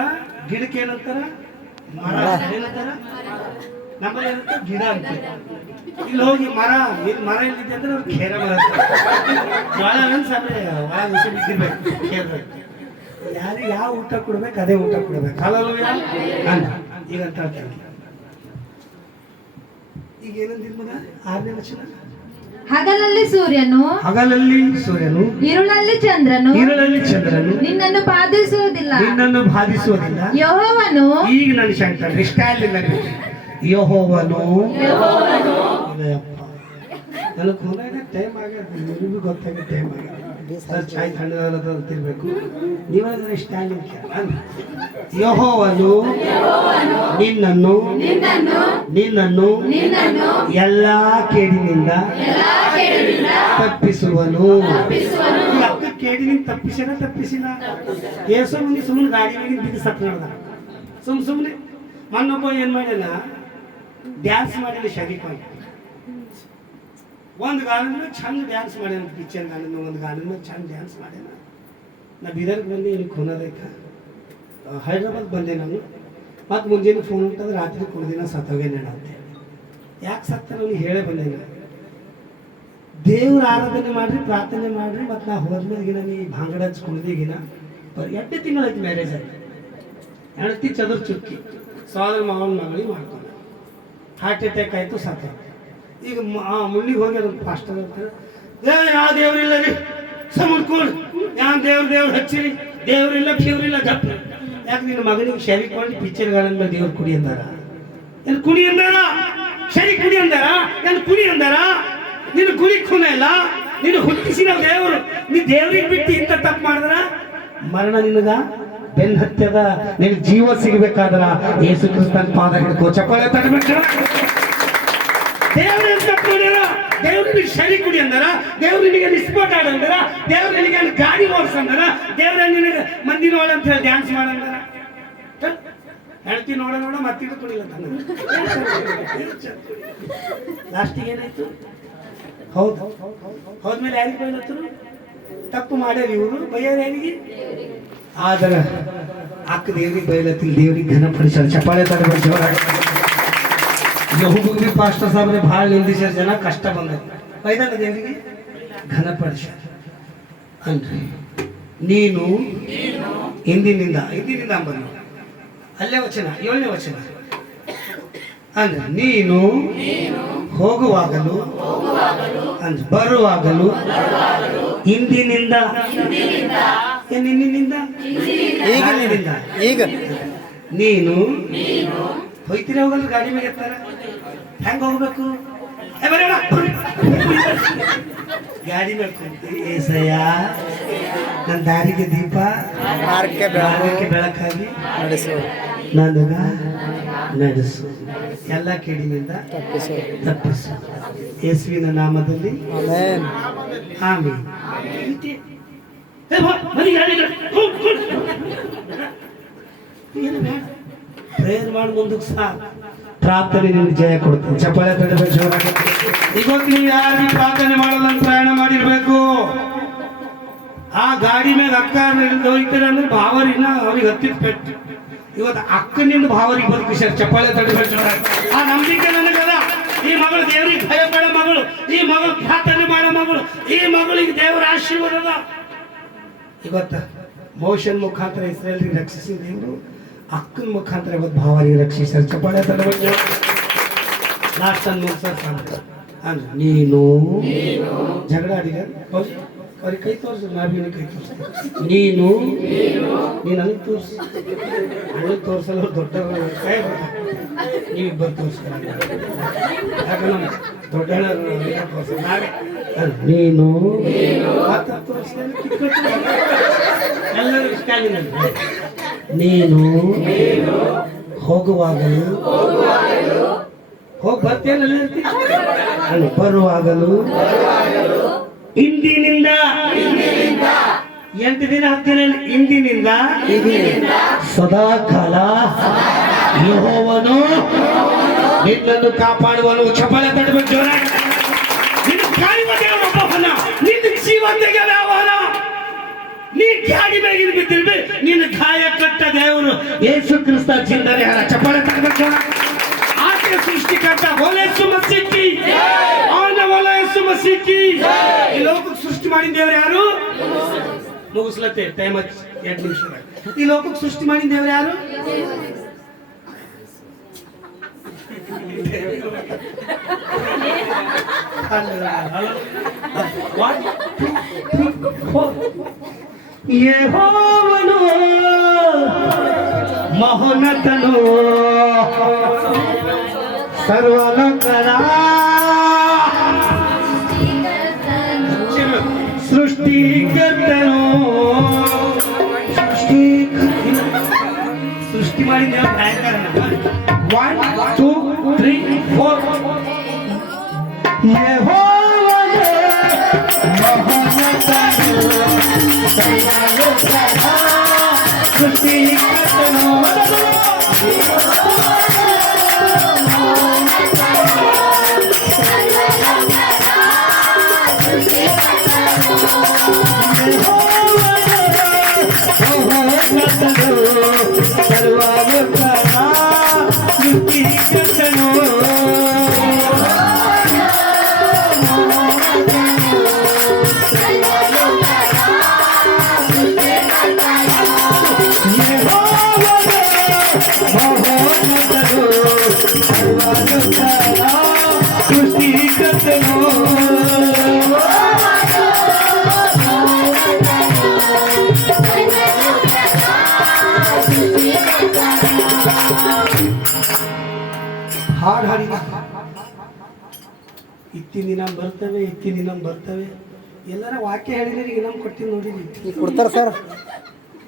ಗಿಡಕ್ಕೆ ಏನಂತಾರ ಮರ ಏನಂತಾರ ನಮ್ಮಲ್ಲಿ ಏನಂತ ಗಿಡ ಅಂತ ಇಲ್ಲಿ ಹೋಗಿ ಮರ ಎಲ್ಲಿದೆ ಅಂದ್ರೆ ಅವ್ರು ಖೇರ ಮರ ಭಾಳ ಅನ್ಸಲ್ಲ ಭಾಳ ವಿಷಯ ಬಿದ್ದಿರ್ಬೇಕು ಖೇರ ಯಾರಿಗೆ ಯಾವ ಊಟ ಕೊಡ್ಬೇಕು ಅದೇ ಊಟ ಕೊಡ್ಬೇಕು ಹಲಲುಯ್ಯ ಅಲ್ಲ ಈಗ ಅಂತ ಹೇಳ್ತಾರೆ ಈಗ ಏನಂದಿದ್ ಮಗ 6ನೇ ವಚನ ಹಗಲಲ್ಲಿ ಸೂರ್ಯನು ಹಗಲಲ್ಲಿ ಸೂರ್ಯನು ಇರುಳಲ್ಲಿ ಚಂದ್ರನು ಇರುಳಲ್ಲಿ ಚಂದ್ರನು ನಿನ್ನನ್ನು ಬಾಧಿಸುವುದಿಲ್ಲ. ನಿನ್ನನ್ನು ಬಾಧಿಸುವುದಿಲ್ಲ. ಯೆಹೋವನು ಈಗ ನನ್ನ ಶಂಕರ್ ಸ್ಟೈಲ್ ಇಲ್ಲ ಯೆಹೋವನು ನನಗೆ ಟೈಮ್ ಆಗ್ಯದ ನಿಮಗೂ ಗೊತ್ತಾಗ ಟೈಮ್ ಆಗ್ಯದ ಸರ್ ಚಾಯ್ ತಣ್ಣಗಾಗದ ತಿರ್ಬೇಕು ನೀವಾದ್ರೆ ಸ್ಟೈಲ್ ಯೆಹೋವನು ನಿನ್ನನ್ನು ನಿನ್ನನ್ನು ಎಲ್ಲಾ ಕೇಡಿನಿಂದ ತಪ್ಪಿಸುವನು. ಈ ಅಕ್ಕ ಕೇಡಿನಿಂದ ತಪ್ಪಿಸಿಲ್ಲ ಏಸೋ ಮುಂದೆ ಸುಮ್ಮನೆ ಗಾಡಿ ಮೇಲೆ ಬಿದ್ದು ಸತ್ತು ನೋಡ್ದ ಸುಮ್ಮನೆ ಮನ್ನೊಬ್ಬ ಏನ್ ಮಾಡ್ಯಾನ ಡ್ಯಾನ್ಸ್ ಮಾಡಿಲ್ಲ ಶರೀಫ್ ಮಾಡಿ ಒಂದು ಗಾನದ ಮೇಲೆ ಚಂದ ಡ್ಯಾನ್ಸ್ ಮಾಡ್ಯಾನ ಪಿಕ್ಚರ್ ಗಾನದ ಒಂದು ಗಾನದ ಮೇಲೆ ಚಂದ ಡ್ಯಾನ್ಸ್ ಮಾಡ್ಯಾನ. ನಾ ಬೀದರ್ಗೆ ಬಂದೆ ಇಲ್ಲಿ ಖೂನದೈಕ ಹೈದ್ರಾಬಾದ್ ಬಂದೆ ನಾನು ಮತ್ತು ಮುಂಜಾನೆ ಫೋನ್ ಉಂಟಂದ್ರೆ ರಾತ್ರಿ ಕುಡ್ದಿನ ಸತ್ತೋಗೇನ ಅಂತ ಯಾಕೆ ಸತ್ತ ನನಗೆ ಹೇಳೇ ಬಂದೆ ನಾನು ದೇವ್ರ ಆರಾಧನೆ ಮಾಡ್ರಿ ಪ್ರಾರ್ಥನೆ ಮಾಡ್ರಿ ಮತ್ತು ನಾ ಹೋದ್ಮೇಲೆಗಿನ ನೀ ಭಾಂಗಡ ಹಚ್ಕೊಂಡಿದ್ದೀಗಿನ 2 ತಿಂಗಳಾಯ್ತು ಮ್ಯಾರೇಜ್ ಆಯ್ತು. ಹೆಂಡತಿ ಚದುರ್ ಚುಕ್ಕಿ ಸೋದರ ಮಾವನ ಮಗಳಿಗೆ ಮಾಡ್ಕೊಂಡು ಹಾರ್ಟ್ ಅಟ್ಯಾಕ್ ಆಯಿತು ಸತ್ತ. ಈಗ ಮುಳ್ಳಿಗೆ ಹೋಗಿ ಅದನ್ನು ಫಾಸ್ಟರ್ ಅಂತಾರೆ ಯಾವ ದೇವ್ರಿಲ್ಲ ರೀ ಸಮುಡ್ಕೊಂಡು ಯಾವ ದೇವ್ರು ಹಚ್ಚಿರಿ ದೇವ್ರಿಲ್ಲ ಫೀವ್ರಿಲ್ಲ ಗಪ್ಪ ಯಾಕೆ ನಿನ್ನ ಮಗನಿಗೆ ಶರಿ ಕೊಂಡು ಪಿಕ್ಚರ್ಗಳನ್ನ ಮೇಲೆ ದೇವ್ರು ಕುಡಿ ಅಂದಾರ ಏನು ಕುಡಿ ಅಂದಾರ ಶರಿ ಕುಡಿ ಅಂದಾರ ಏನು ಕುಡಿ ಅಂದಾರ ನಿನ್ನ ಕುಡಿ ಖೂನ ಇಲ್ಲ ನೀನು ಹುಟ್ಟಿಸಿದ ದೇವರು ನೀ ದೇವ್ರಿಗೆ ಬಿಟ್ಟು ಇಂಥ ತಪ್ಪು ಮಾಡಿದ್ರ ಮರಣ ನಿನಗ ಬೆನ್ ಹತ್ಯದ ನಿನ್ ಜೀವ ಸಿಗಬೇಕಾದ್ರ ಯೇಸು ಕ್ರಿಸ್ತನ ಪಾದ ಹಿಡ್ಕೋ ಚಪ್ಪಾಳೆ ತಡಬೇಕು. ದೇವ್ರ ತಪ್ಪು ಮಾಡ್ಯಾರ ದೇವ್ರ ನಿನಗೆ ಶರಿ ಕುಡಿ ಅಂದಾರ ದೇವ್ರ ನಿನಗೆ ನಿಸ್ಫೋಟ ಆಡಂದಾರ ದೇವ್ರ ನಿನಗೆ ಗಾಡಿ ಓಡಿಸಂದಾರ ದೇವ್ರ ನಿನಗೆ ಮಂದಿ ನೋಡ ಅಂತ ಹೇಳಿ ಡ್ಯಾನ್ಸ್ ಮಾಡಂದಾರ ಹೆಂಡತಿ ನೋಡ ಮತ್ತಿದು ಕುಡಿಲ್ಲ ಲಾಸ್ಟಿಗೆ ಏನಾಯ್ತು ಹೌದು ಹೋದ್ಮೇಲೆ ಯಾರಿಗೆ ಬೈಲತ್ತರು ತಪ್ಪು ಮಾಡ್ಯಾರ ಇವರು ಬೈಯಾರ ಯಾರಿಗೆ ಆದ್ರೆ ಅಕ್ಕ ದೇವ್ರಿಗೆ ಬೈಲತ್ತಿಲ್ಲ ದೇವ್ರಿಗೆ ಘನಪಡಿಸಲ್ಲ ಚಪ್ಪಾಳೆ ತಡಬೇಕು ಜೋರಾಗಿ. ಯಹೂದಿ ಪಾಸ್ಟರ್ ಸಾಹೇಬ್ರೆ ಭಾಳ ನಿಂದಿಸ್ಯಾರ ಜನ ಕಷ್ಟ ಬಂದೈತಿ ಬೈದಲ್ಲ ದೇವರಿಗೆ ಘನಪಡಿಸ ಅನ್ರಿ ನೀನು ಹಿಂದಿನಿಂದ ಅಂಬನ್ನು ಅಲ್ಲೇ ವಚನ 7ನೇ ವಚನ ಅಂದ್ರೆ ನೀನು ಹೋಗುವಾಗಲು ಅಂದ್ರೆ ಬರುವಾಗಲು ಹಿಂದಿನಿಂದ ನಿನ್ನಿಂದ ಈಗ ನೀನು ಹೋಯ್ತೀರಿ ಹೋಗಲ್ಲ ಗಾಡಿ ಮೇಲೆ ಎತ್ತಾರ ಹೆಂಗ ಹೋಗ್ಬೇಕು ಗಾಡಿ ಮೇಲೆ ಕುಂತಿ ಏಸಯ್ಯ ನನ್ನ ದಾರಿಗೆ ದೀಪ ಮಾರ್ಗಕ್ಕೆ ಬೆಳಕಾಗಿ ನನಗ ನಡೆಸು ಎಲ್ಲ ಕೇಡಿನಿಂದ ತಪ್ಪಿಸು ಯೇಸುವಿನ ನಾಮದಲ್ಲಿ ಆಮೇಲೆ ಪ್ರೇಯರ್ ಮಾಡಿ ಮುಂದಕ್ಕೆ ಸಾಕು ಪ್ರಾರ್ಥನೆ ನಿಮ್ಗೆ ಜಯ ಕೊಡ್ತೀನಿ ಚಪ್ಪಾಳೆ ತಡಬೇಕು ಜೋರಾಗಿ. ಇವತ್ತು ನೀವು ಯಾರಿಗೆ ಪ್ರಾರ್ಥನೆ ಮಾಡಲ್ಲ ಅಂತ ಪ್ರಯಾಣ ಮಾಡಿರ್ಬೇಕು. ಆ ಗಾಡಿ ಮೇಲೆ ಅಕ್ಕ ಹೋಗ್ತಾರೆ ಅಂದ್ರೆ ಭಾವರಿನ ಅವ್ರಿಗೆ ಹತ್ತಿದ ಪೆಟ್ಟು ಇವತ್ತು ಅಕ್ಕನಿಂದ ಭಾವರಿಗೆ ಬದುಕಿಸ್ಯಾರ ಚಪ್ಪಾಳೆ ತಡಬೇಕು ಜೋರಾಗಿ. ಆ ನಂಬಿಕೆ ನನಗದ ಈ ಮಗಳು ದೇವರಿಗೆ ಭಯ ಪಡೋ ಮಗಳು ಈ ಮಗಳು ಪ್ರಾರ್ಥನೆ ಮಾಡೋ ಮಗಳು ಈ ಮಗಳಿಗೆ ದೇವರ ಆಶೀರ್ವಾದ ಇವತ್ತು ಮೋಶನ್ ಮುಖಾಂತರ ಇಸ್ರೇಲ್ರಿಗೆ ರಕ್ಷಿಸಿ ದೇವರು ಅಕ್ಕನ ಮುಖಾಂತರ ಇವತ್ತು ಭಾವರಿಗೆ ರಕ್ಷಿಸ್ಯಾರ ಚಪ್ಪಾಳೆ ತಡಬೇಕು. ಲಾಸ್ಟ್ ಅನ್ನು ಮುಗಿಸ್ತಾರೆ ಅಂದ್ರೆ ನೀನು ಜಗಳ ಆಡಿದ ಅವ್ರಿಗೆ ಕೈ ತೋರಿಸು ನಾವಿನ ಕೈ ತೋರಿಸ್ತೀನಿ ನೀನು ನನಗೆ ತೋರಿಸಿ ನನಗೆ ತೋರಿಸಲ್ಲ ದೊಡ್ಡವರು ಕೈ ನೀವಿಬ್ಬರು ತೋರಿಸ್ತಾರೆ ಯಾಕಂದ್ರೆ ನಮ್ಮ ದೊಡ್ಡಣ್ಣ ತೋರಿಸ ನಾವೇ ನೀನು ಎಲ್ಲರೂ ಇಷ್ಟ ನೀನು ಹೋಗುವಾಗಲು ಹೋಗಿ ಬರ್ತೇನಲ್ಲ ಬರುವಾಗಲು ಇಂದಿನಿಂದ 8 ದಿನ 10 ದಿನ ಇಂದಿನಿಂದ ಸದಾ ಕಾಲ ಯೆಹೋವನು ನಿನ್ನನ್ನು ಕಾಪಾಡುವನು ಚಪ್ಪಾಳೆ ತಟ್ಟಬೇಕು ಜೋರಾಗಿ. ನಿನ್ನ ಕಾಯುವ ದೇವರೊಬ್ಬನ ನಿನ್ನ ಜೀವಂತೆಗೆ ವ್ಯವಹಾರ ನೀ ಗಾಡಿ ಮೇಲೆ ಬಿದ್ದಿರ್ಬಿ ನಿನ್ನ ಗಾಯ ಕಟ್ಟ ದೇವರು ಯೇಸು ಕ್ರಿಸ್ತ ಜಿಂದರೆ ಹರ ಚಪ್ಪಾಳೆ ತಟ್ಟಬೇಕು. ಆಕೆ ಸೃಷ್ಟಿಕರ್ತ ಯೇಸು ಮಸೀಹಿ ಆನವಲ ಯೇಸು ಮಸೀಹಿ ಈ ಲೋಕಕ್ಕೆ ಸೃಷ್ಟಿ ಮಾಡಿದ ದೇವರು ಯಾರು ಮುಗಿಸ್ಲತ್ತೆ ಟೈಮ್ 2 ನಿಮಿಷ ಈ ಲೋಕಕ್ಕೆ ಸೃಷ್ಟಿ ಮಾಡಿದ ದೇವರು ಯಾರು One, two, three, four. ಯೆಹೋವನು ಮಹೋನ್ನತನು ಸರ್ವಲೋಕದ ಸೃಷ್ಟಿಕರ್ತನು ಸೃಷ್ಟಿ ಮಾಡಿದ ಭಯಂಕರ 1 2 3 4 ಯೆಹೋವನು ಮಹೋನ್ನತನು ಸರ್ವಲೋಕದ ಸೃಷ್ಟಿಕರ್ತನು ಹಾಡು ಹಾಡಿದ ಇತ್ತಿನ ದಿನ ಬರ್ತವೆ ಎಲ್ಲರ ವಾಕ್ಯ ಹೇಳಿದ್ರೆ ಈಗ ನಮ್ಗೆ ಕೊಟ್ಟಿದ್ದು ನೋಡಿದ್ವಿ ಕೊಡ್ತಾರ ಸರ್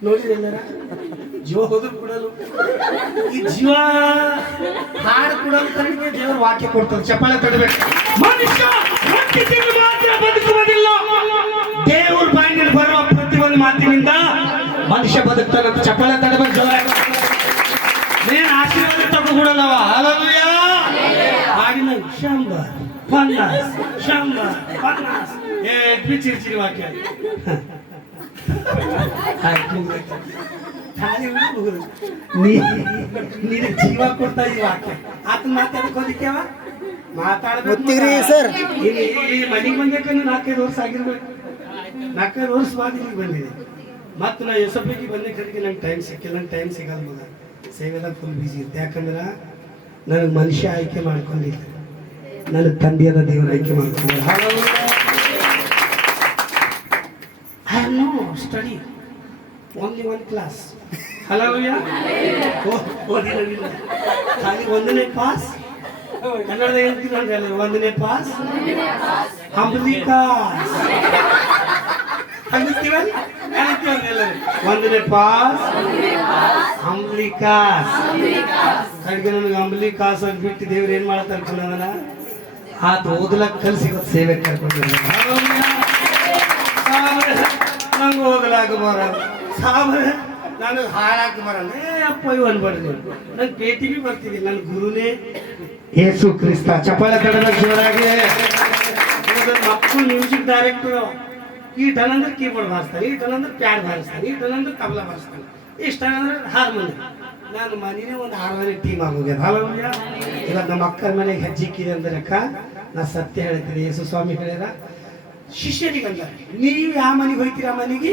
ನೋಡಿರಿ ಎಲ್ಲರ ಜೀವ ಹೋದ್ರು ಕೊಡಲು ಈ ಜೀವ ಹಾಡು ಕೊಡಲು ತನಗೆ ದೇವರ ವಾಕ್ಯ ಕೊಡ್ತಾರೆ ಚಪ್ಪಾಳೆ ತಡಬೇಕು ಮನುಷ್ಯ ರೊಟ್ಟಿ ತಿಂದು ಮಾತ್ರ ಬದುಕುವುದಿಲ್ಲ ದೇವ್ರ ಬಾಯಿನಲ್ಲಿ ಬರುವ ಪ್ರತಿಯೊಂದು ಮಾತಿನಿಂದ ಮನುಷ್ಯ ಬದುಕ್ತಾನಂತ ಚಪ್ಪಾಳೆ ತಡಬೇಕು ಜೋರಾಗಿ ನೀನು ಆಶೀರ್ವಾದ ತಗೊಳ್ಳಲ್ಲವ ಹಲ್ಲೆಲೂಯ ಹಾಡಿನ ಶಂಬರ್ ಪನ್ನಾಸ್ ಚಿರಿಚಿರಿ ವಾಕ್ಯ ನೀನು ಜೀವ ಕೊಡ್ತಾ ಈ ವಾಕ್ಯ ಆತನ ಮಾತಾಡ್ಕೋದಿಕ್ಕೆವ ಗೊತ್ತಿಗ್ರಿ ಸರ್ ಮನೆಗೆ ಬಂದಕ್ಕೆ 4-5 ವರ್ಷ ಆಗಿರ್ಬೇಕು 4-5 ವರ್ಷ ಬಾದ ಇಲ್ಲಿಗೆ ಬಂದಿದೆ ಮತ್ತು ನಾ ಯಶೋಪಿಗೆ ಬಂದ ಕಡೆಗೆ ನಂಗೆ ಟೈಮ್ ಸಿಗಲ್ಲ ಮಗ ಸೇವೆದಾಗ ಫುಲ್ ಬಿಸಿ ಇರುತ್ತೆ ಯಾಕಂದ್ರೆ ನನಗೆ ಮನುಷ್ಯ ಆಯ್ಕೆ ಮಾಡ್ಕೊಂಡಿಲ್ಲ ನನಗೆ ತಂದೆಯಾದ ದೇವರ ಆಯ್ಕೆ ಮಾಡ್ಕೊಂಡಿಲ್ಲ I have no study only 1 class ಹಲೋಯ ಓದಿಲ್ಲ ಖಾಲಿ 1ನೇ ಪಾಸ್ ಕನ್ನಡದ ಹೇಳ್ತೀರ ಅಂದ್ರೆ 1ನೇ ಪಾಸ್ ಹಂಬಲಿ ಕಾಸ್ ಹಂಗಿಸ್ತೀವಲ್ಲ ಎಲ್ಲರೂ 1ನೇ ಪಾಸ್ ಹಂಬಲಿ ಕಾಸ್ ಕಡೆಗೆ ನನಗೆ ಅಂಬಲಿ ಕಾಸು ಅಂತ ಬಿಟ್ಟು ದೇವ್ರು ಏನ್ ಮಾಡ್ತಾರೆ ಕನ್ನಡನ ಆತ ಓದಲಕ್ಕೆ ಕಲಿಸಿ ಇವತ್ತು ಸೇವೆ ಕರ್ಕೊಂಡಿದ್ದಾರೆ ನಂಗೆ ಓದಲಾಕ ಬರಲ್ಲ ಸಾಬ್ರೆ ನನಗೆ ಹಾಡಾಕ ಬರಲ್ಲ ಅಪ್ಪ ಇವ್ ಅನ್ಬಾರ್ದು ನಂಗೆ ಪೇಟಿಗೆ ಬರ್ತಿದ್ದೆ ನನ್ನ ಗುರುನೇ ಯೇಸು ಕ್ರಿಸ್ತ ಚಪ್ಪಾಳೆ ತಡದ ಜೋರಾಗಿ ಮಕ್ಕಳು ಮ್ಯೂಸಿಕ್ ಡೈರೆಕ್ಟರ್ ಈ ಟನ್ ಅಂದ್ರೆ ಕೀಬೋರ್ಡ್ ಬಾರಿಸ್ತಾರೆ ಈ ಟನ್ ಅಂದ್ರೆ ಪ್ಯಾಡ್ ಬಾರಿಸ್ತಾರೆ ಈ ಟನ್ ಅಂದ್ರೆ ತಬಲಾ ಬಾರಿಸ್ತಾರೆ ಇಷ್ಟ ಅಂದ್ರೆ ಹಾರ್ಮೋನಿಯಂ ನಾನು ಮನೇನೆ ಒಂದು ಹಾರ್ಮೋನಿಯಂ ಟೀಮ್ ಆಗೋಗ್ಯದ ಹಲೋಯ ಇವತ್ತು ನಮ್ಮ ಅಕ್ಕನ ಮನೆಗೆ ಹೆಜ್ಜಿಕ್ಕಿದೆ ಅಂದ್ರೆ ಅಕ್ಕ ನಾ ಸತ್ಯ ಹೇಳ್ತೀನಿ ಯೇಸು ಸ್ವಾಮಿ ಹೇಳ್ಯಾರ ಶಿಷ್ಯರಿಗೆ ಅಂದ ನೀವು ಯಾವ ಮನೆಗೆ ಹೋಗ್ತೀರಾ ಮನೆಗೆ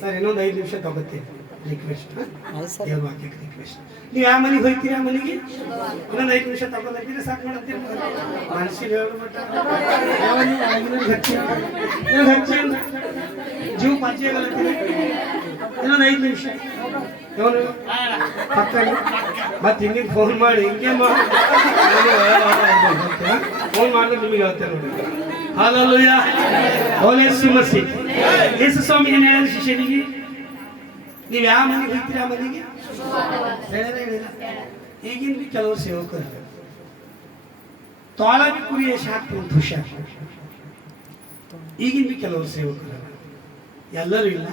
ಸರ್ ಇನ್ನೊಂದು 5 ನಿಮಿಷ ತಗೋತೀನಿ ರಿಕ್ವೆಸ್ಟ್ ದೇವ್ರ ವಾಕ್ಯಕ್ಕೆ ರಿಕ್ವೆಸ್ಟ್ ನೀವು ಯಾವ ಮನೆಗೆ ಹೋಗ್ತೀರಾ ಮನೆಗೆ ಇನ್ನೊಂದು 5 ನಿಮಿಷ ತಗೊಂಡಿದ್ರೆ ಸಾಕು ಮಾಡ್ತೀರಿ ಮನುಷ್ಯ ಹೇಳ್ಬಿಟ್ಟ ಜೀವ ಪಂಚೆ ಇನ್ನೊಂದು 5 ನಿಮಿಷ ಇವನು ಪಕ್ಕ ಮತ್ತೆ ಹಿಂದಿನ ಫೋನ್ ಮಾಡಿ ಹಿಂಗೆ ಫೋನ್ ಮಾಡಿದ್ರೆ ನಿಮಗೆ ಹೇಳ್ತೇನೆ ನೋಡಿ ಹಲ್ಲೆಲೂಯಾ ಯೇಸು ಮಸೀಹ್ ಯೇಸು ಸ್ವಾಮಿ ಏನು ಹೇಳಿದ ಶಿಷ್ಯನಿಗೆ ನೀವು ಯಾವ ಮನೆಗೆ ಹೋಗ್ತೀರಾ ಆ ಮನೆಗೆ ಹೇಳಿಲ್ಲ ಈಗಿನ ಬಿ ಕೆಲವರು ಸೇವಕರು ತೋಳ ಬಿ ಕುರಿ ಶಾಕ್ತು ಅಂತ ಹುಷಾರ್ ಈಗಿನ ಬಿ ಕೆಲವರು ಸೇವಕರು ಎಲ್ಲರೂ ಇಲ್ಲ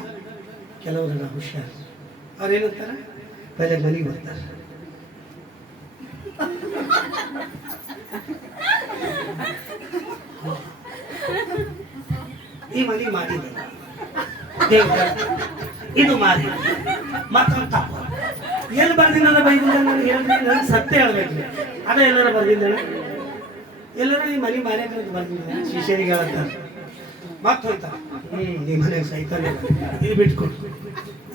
ಕೆಲವರೆಲ್ಲ ಹುಷಾರ್ ಅವ್ರೇನಂತಾರೆ ಪೈಲೆ ಮನೆಗೆ ಬರ್ತಾರೆ ಈ ಮನೆ ಮಾಡಿದ ದೇವ್ರ ಇದು ಮಾರಿ ಮತ್ತೊಂದು ತಪ್ಪು ಎಲ್ಲಿ ಬರ್ದಿಲ್ಲ ಬೈಬಲ್ ನನಗೆ ಹೇಳ್ತೀನಿ ನನಗೆ ಸತ್ಯ ಹೇಳ್ಬೇಕು ಅದ ಎಲ್ಲರ ಬರ್ದಿದ್ದಾನೆ ಎಲ್ಲರ ಈ ಮನೆ ಮಾರ್ಯಾಕ ಬರ್ದಿಲ್ಲ ಶಿಷ್ಯರಿಗೆ ಹೇಳ್ತಾರೆ ಮತ್ತೆ ಹೋಯ್ತಾ ನಿಮ್ಮ ಮನೆಗೆ ಸೈತಾನೆ ಇದು ಬಿಟ್ಕೊಡು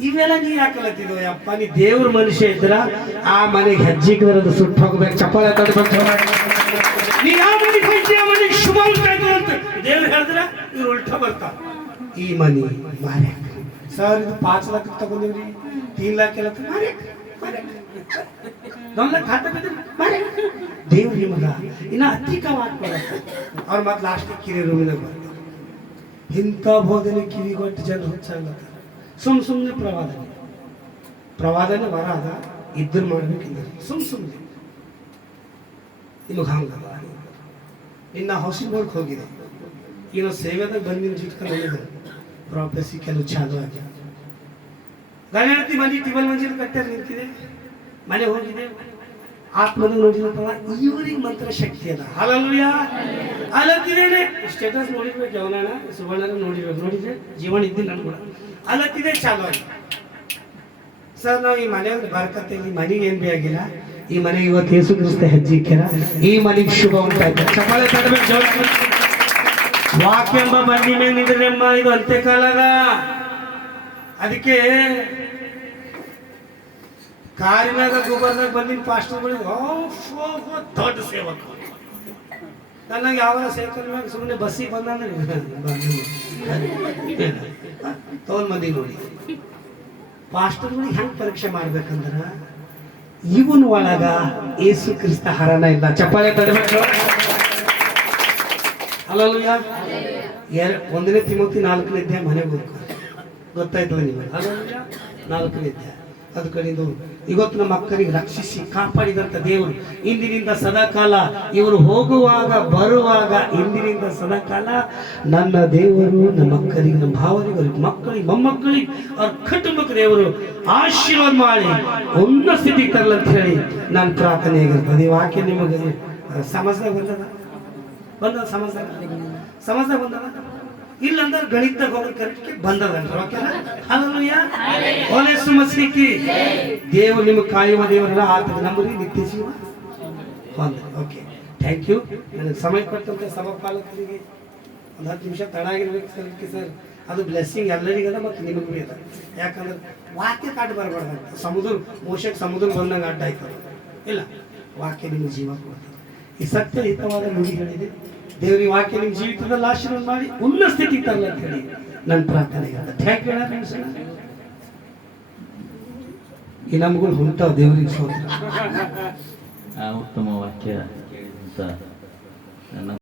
ಇವೆಲ್ಲ ನೀ ಹಾಕಲತ್ತಿದ್ವು ಯಪ್ಪ ನೀ ದೇವ್ರ ಮನುಷ್ಯ ಇದ್ರ ಆ ಮನೆಗೆ ಹೆಜ್ಜಿಗೆ ಬರೋದು ಸುಟ್ಟು ಹೋಗ್ಬೇಕು ಚಪ್ಪಾಳೆ ತಡ್ಬೇಕು ನೀ ಯಾವ ಮನೆಗೆ ಹೋಗ್ತೀಯ ಮನೆಗೆ ಶುಭ ಉಂಟಾಯ್ತು ಅಂತ ದೇವ್ರು ಹೇಳಿದ್ರೆ ಇವ್ರು ಉಲ್ಟಾ ಬರ್ತಾವ. ಈ ಮನಿ ಮಾರ್ಯಾಕ ಸರ್ ಇದು 5 ಲಕ್ಷ ತಗೊಂಡಿವ್ರಿ 3 ಲಕ್ಷ ಎಲ್ಲ ಮಾರ್ಯಾಕ 1 ಲಕ್ಷ ಹಾಕಬೇಕ ಮಾರ್ಯಾಕ. ದೇವ್ರು ನಿಮಗ ಇನ್ನ ಅಧಿಕವಾಗಿ ಕೊಡತ್ತ. ಅವ್ರ ಮತ್ತೆ ಲಾಸ್ಟ್ ಕಿರಿ ರೂಮಿನಾಗ ಬರ್ತಾರೆ. ಇಂಥ ಬೋಧನೆ ಕಿವಿಗೊಟ್ಟು ಜನರು ಹುಚ್ಚಾಗ್ಲತ್ತ. ಸುಮ್ಮನೆ ಪ್ರವಾದನೆ ವರ ಅದ ಇದ್ರ ಮಾಡ್ಬೇಕಿದ್ದಾರೆ ಸುಮ್ಮನೆ ನಿಮಗೆ ಹಂಗಲ್ಲ. ಇನ್ನು ಹೌಸಿಂಗ್ ಬೋರ್ಡ್ ಹೋಗಿದೆ, ಈಗ ಸೇವೆದಾಗ ಬಂದಿನ ಚಿಟ್ಕೊಂಡು ಪ್ರಾಪರ್ಸಿ ಕೆಲವು ಚಾಲು ಆಗಿ ಗಣತಿ ಮಂದಿ ಟಿಬಲ್ ಮಂಜಿಲ್ ಕಟ್ಟಾರ ನಿಂತಿದೆ, ಮನೆ ಹೋಗಿದೆ, ಆತ್ಮದ ನೋಡಿದಪ್ಪ ಇವ್ರಿಗೆ ಮಂತ್ರ ಶಕ್ತಿ ಅದ. ಹಲಲುಯ ಅಲತ್ತಿದೇನೆ ಸ್ಟೇಟಸ್ ನೋಡಿರ್ಬೇಕು, ಅವನಣ್ಣ ಸುವರ್ಣ ನೋಡಿರ್ಬೇಕು, ನೋಡಿದ್ರೆ ಜೀವನ ಇದ್ದಿಲ್ಲ ನನ್ ಕೂಡ ಅಲತ್ತಿದೆ ಚಾಲು ಆಗಿ. ಸರ್ ನಾವು ಈ ಮನೆ ಬರ್ಕತ್ತೆ, ಈ ಮನೆಗೆ ಏನ್ ಬೇಕಾಗಿಲ್ಲ, ಈ ಮನೆಗೆ ಇವತ್ತು ಯೇಸು ಕ್ರಿಸ್ತ ಹೆಜ್ಜೆ ಇಕ್ಕ್ಯಾರ, ಈ ಮನೆಗೆ ಶುಭ ಉಂಟಾಯ್ತು. ಚಪ್ಪಾಳೆ ತಡಬೇಕು ಜೋರ. ವಾಕ್ಯಂಬ ಮಂದಿ ಮೇಲೆ ನಿದ್ರೆಮ್ಮ, ಇದು ಅಂತ್ಯಕಾಲದ. ಅದಕ್ಕೆ ಕಾರಿನಾಗ ಗೋಬರ್ದಾಗ ಬಂದಿನ ಪಾಸ್ಟರ್ಗಳಿಗೆ ದೊಡ್ಡ ಸೇವಕ. ನನಗೆ ಯಾವಾಗ ಸೇವಕರ ಮ್ಯಾಗ ಸುಮ್ಮನೆ ಬಸ್ಸಿಗೆ ಬಂದಂದ್ರೆ ತೋಲ್ ಮಂದಿ ನೋಡಿ ಪಾಸ್ಟರ್ಗಳಿಗೆ ಹೆಂಗೆ ಪರೀಕ್ಷೆ ಮಾಡ್ಬೇಕಂದ್ರ ಇವನ್ ಒಳಗ ಯೇಸು ಕ್ರಿಸ್ತ ಹರಣ ಇಲ್ಲ. ಚಪ್ಪಾಳೆ ತಡಬೇಕು. ಅಲ್ಲಲ್ಲೂಯ. 1 ತಿಮೋತಿ 4ನೇ ಅಧ್ಯಾಯ ಮನೆಗೆ ಹೋಗ್ತಾರೆ, ಗೊತ್ತಾಯ್ತದ ನಿಮಗೆ? ಅಲ್ಲಲ್ಲೂಯ. 4ನೇ ಅಧ್ಯಾಯ. ಅದು ಕಡೆದು ಇವತ್ತು ನಮ್ಮ ಮಕ್ಕಳಿಗೆ ರಕ್ಷಿಸಿ ಕಾಪಾಡಿದಂತ ದೇವರು ಇಂದಿನಿಂದ ಸದಾಕಾಲ, ಇವರು ಹೋಗುವಾಗ ಬರುವಾಗ ಇಂದಿನಿಂದ ಸದಾಕಾಲ ನನ್ನ ದೇವರು ನಮ್ಮ ಮಕ್ಕಳಿಗೆ, ನಮ್ಮ ಭಾವರಿಗೆ, ಅವ್ರಿಗೆ ಮಕ್ಕಳಿಗೆ, ಮೊಮ್ಮಕ್ಕಳಿಗೆ, ಅವ್ರ ಕುಟುಂಬಕ್ಕೆ ದೇವರು ಆಶೀರ್ವಾದ ಮಾಡಿ ಉನ್ನತ ಸ್ಥಿತಿಗೆ ತರಲ್ಲ ಅಂತ ಹೇಳಿ ನಾನು ಪ್ರಾರ್ಥನೆ ಆಗಿರ್ತದೆ. ಈ ವಾಕ್ಯ ನಿಮಗೆ ಸಮಸ್ಯೆ ಬಂದದ ಸಮಸ್ಯೆ ಬಂದದ ಇಲ್ಲಂದ್ರೆ ಗಣಿತದಾಗ ಹೋಗೋ ಕರೆಕ್ಟ್ಗೆ ಬಂದದಲ್ರಿ. ಓಕೆನಾ? ಹಲ್ಲೆಲೂಯ. ಯೇಸು ಮಸೀಹಿ ದೇವರು ನಿಮ್ಮ ಕಾಯುವ ದೇವರಲ್ಲ, ಆತನ ನಂಬರಿ ನಿತ್ಯ ಜೀವ ಹೊಂದ. Okay, thank you. ನನಗೆ ಸಮಯ ಕೊಟ್ಟಂತೆ ಸಭಾಪಾಲಕರಿಗೆ 10 ನಿಮಿಷ ತಡ ಆಗಿರ್ಬೇಕು ಸರ್. ಅದು ಬ್ಲೆಸ್ಸಿಂಗ್ ಎಲ್ಲರಿಗದ ಮತ್ತು ನಿಮಗೂ ಅದ. ಯಾಕಂದ್ರೆ ವಾಕ್ಯ ಕಾಟ ಬರಬಾರ್ದಂತ. ಮೋಶಕ್ಕೆ ಸಮುದ್ರ ಬಂದಂಗೆ ಅಡ್ಡ ಆಯ್ತದ ಇಲ್ಲ, ವಾಕ್ಯ ನಿಮಗೆ ಜೀವ ಕೊಡ್ತದೆ. ಈ ಸತ್ಯಹಿತವಾದ ನುಡಿಗಳಿದೆ. ದೇವರಿ ವಾಕ್ಯ ನಿಮ್ಮ ಜೀವಿತದಲ್ಲಿ ಆಶೀರ್ವಾದ ಮಾಡಿ ಉನ್ನತ ಸ್ಥಿತಿಗೆ ತರಲ್ಲ ಅಂತ ಹೇಳಿ ನನ್ನ ಪ್ರಾರ್ಥನೆ. Thank you. ಈ ನಮಗಳು ಹೊಂಟಾವ ದೇವರಿಗೆ ಸೋತ್ರ. ಉತ್ತಮ ವಾಕ್ಯ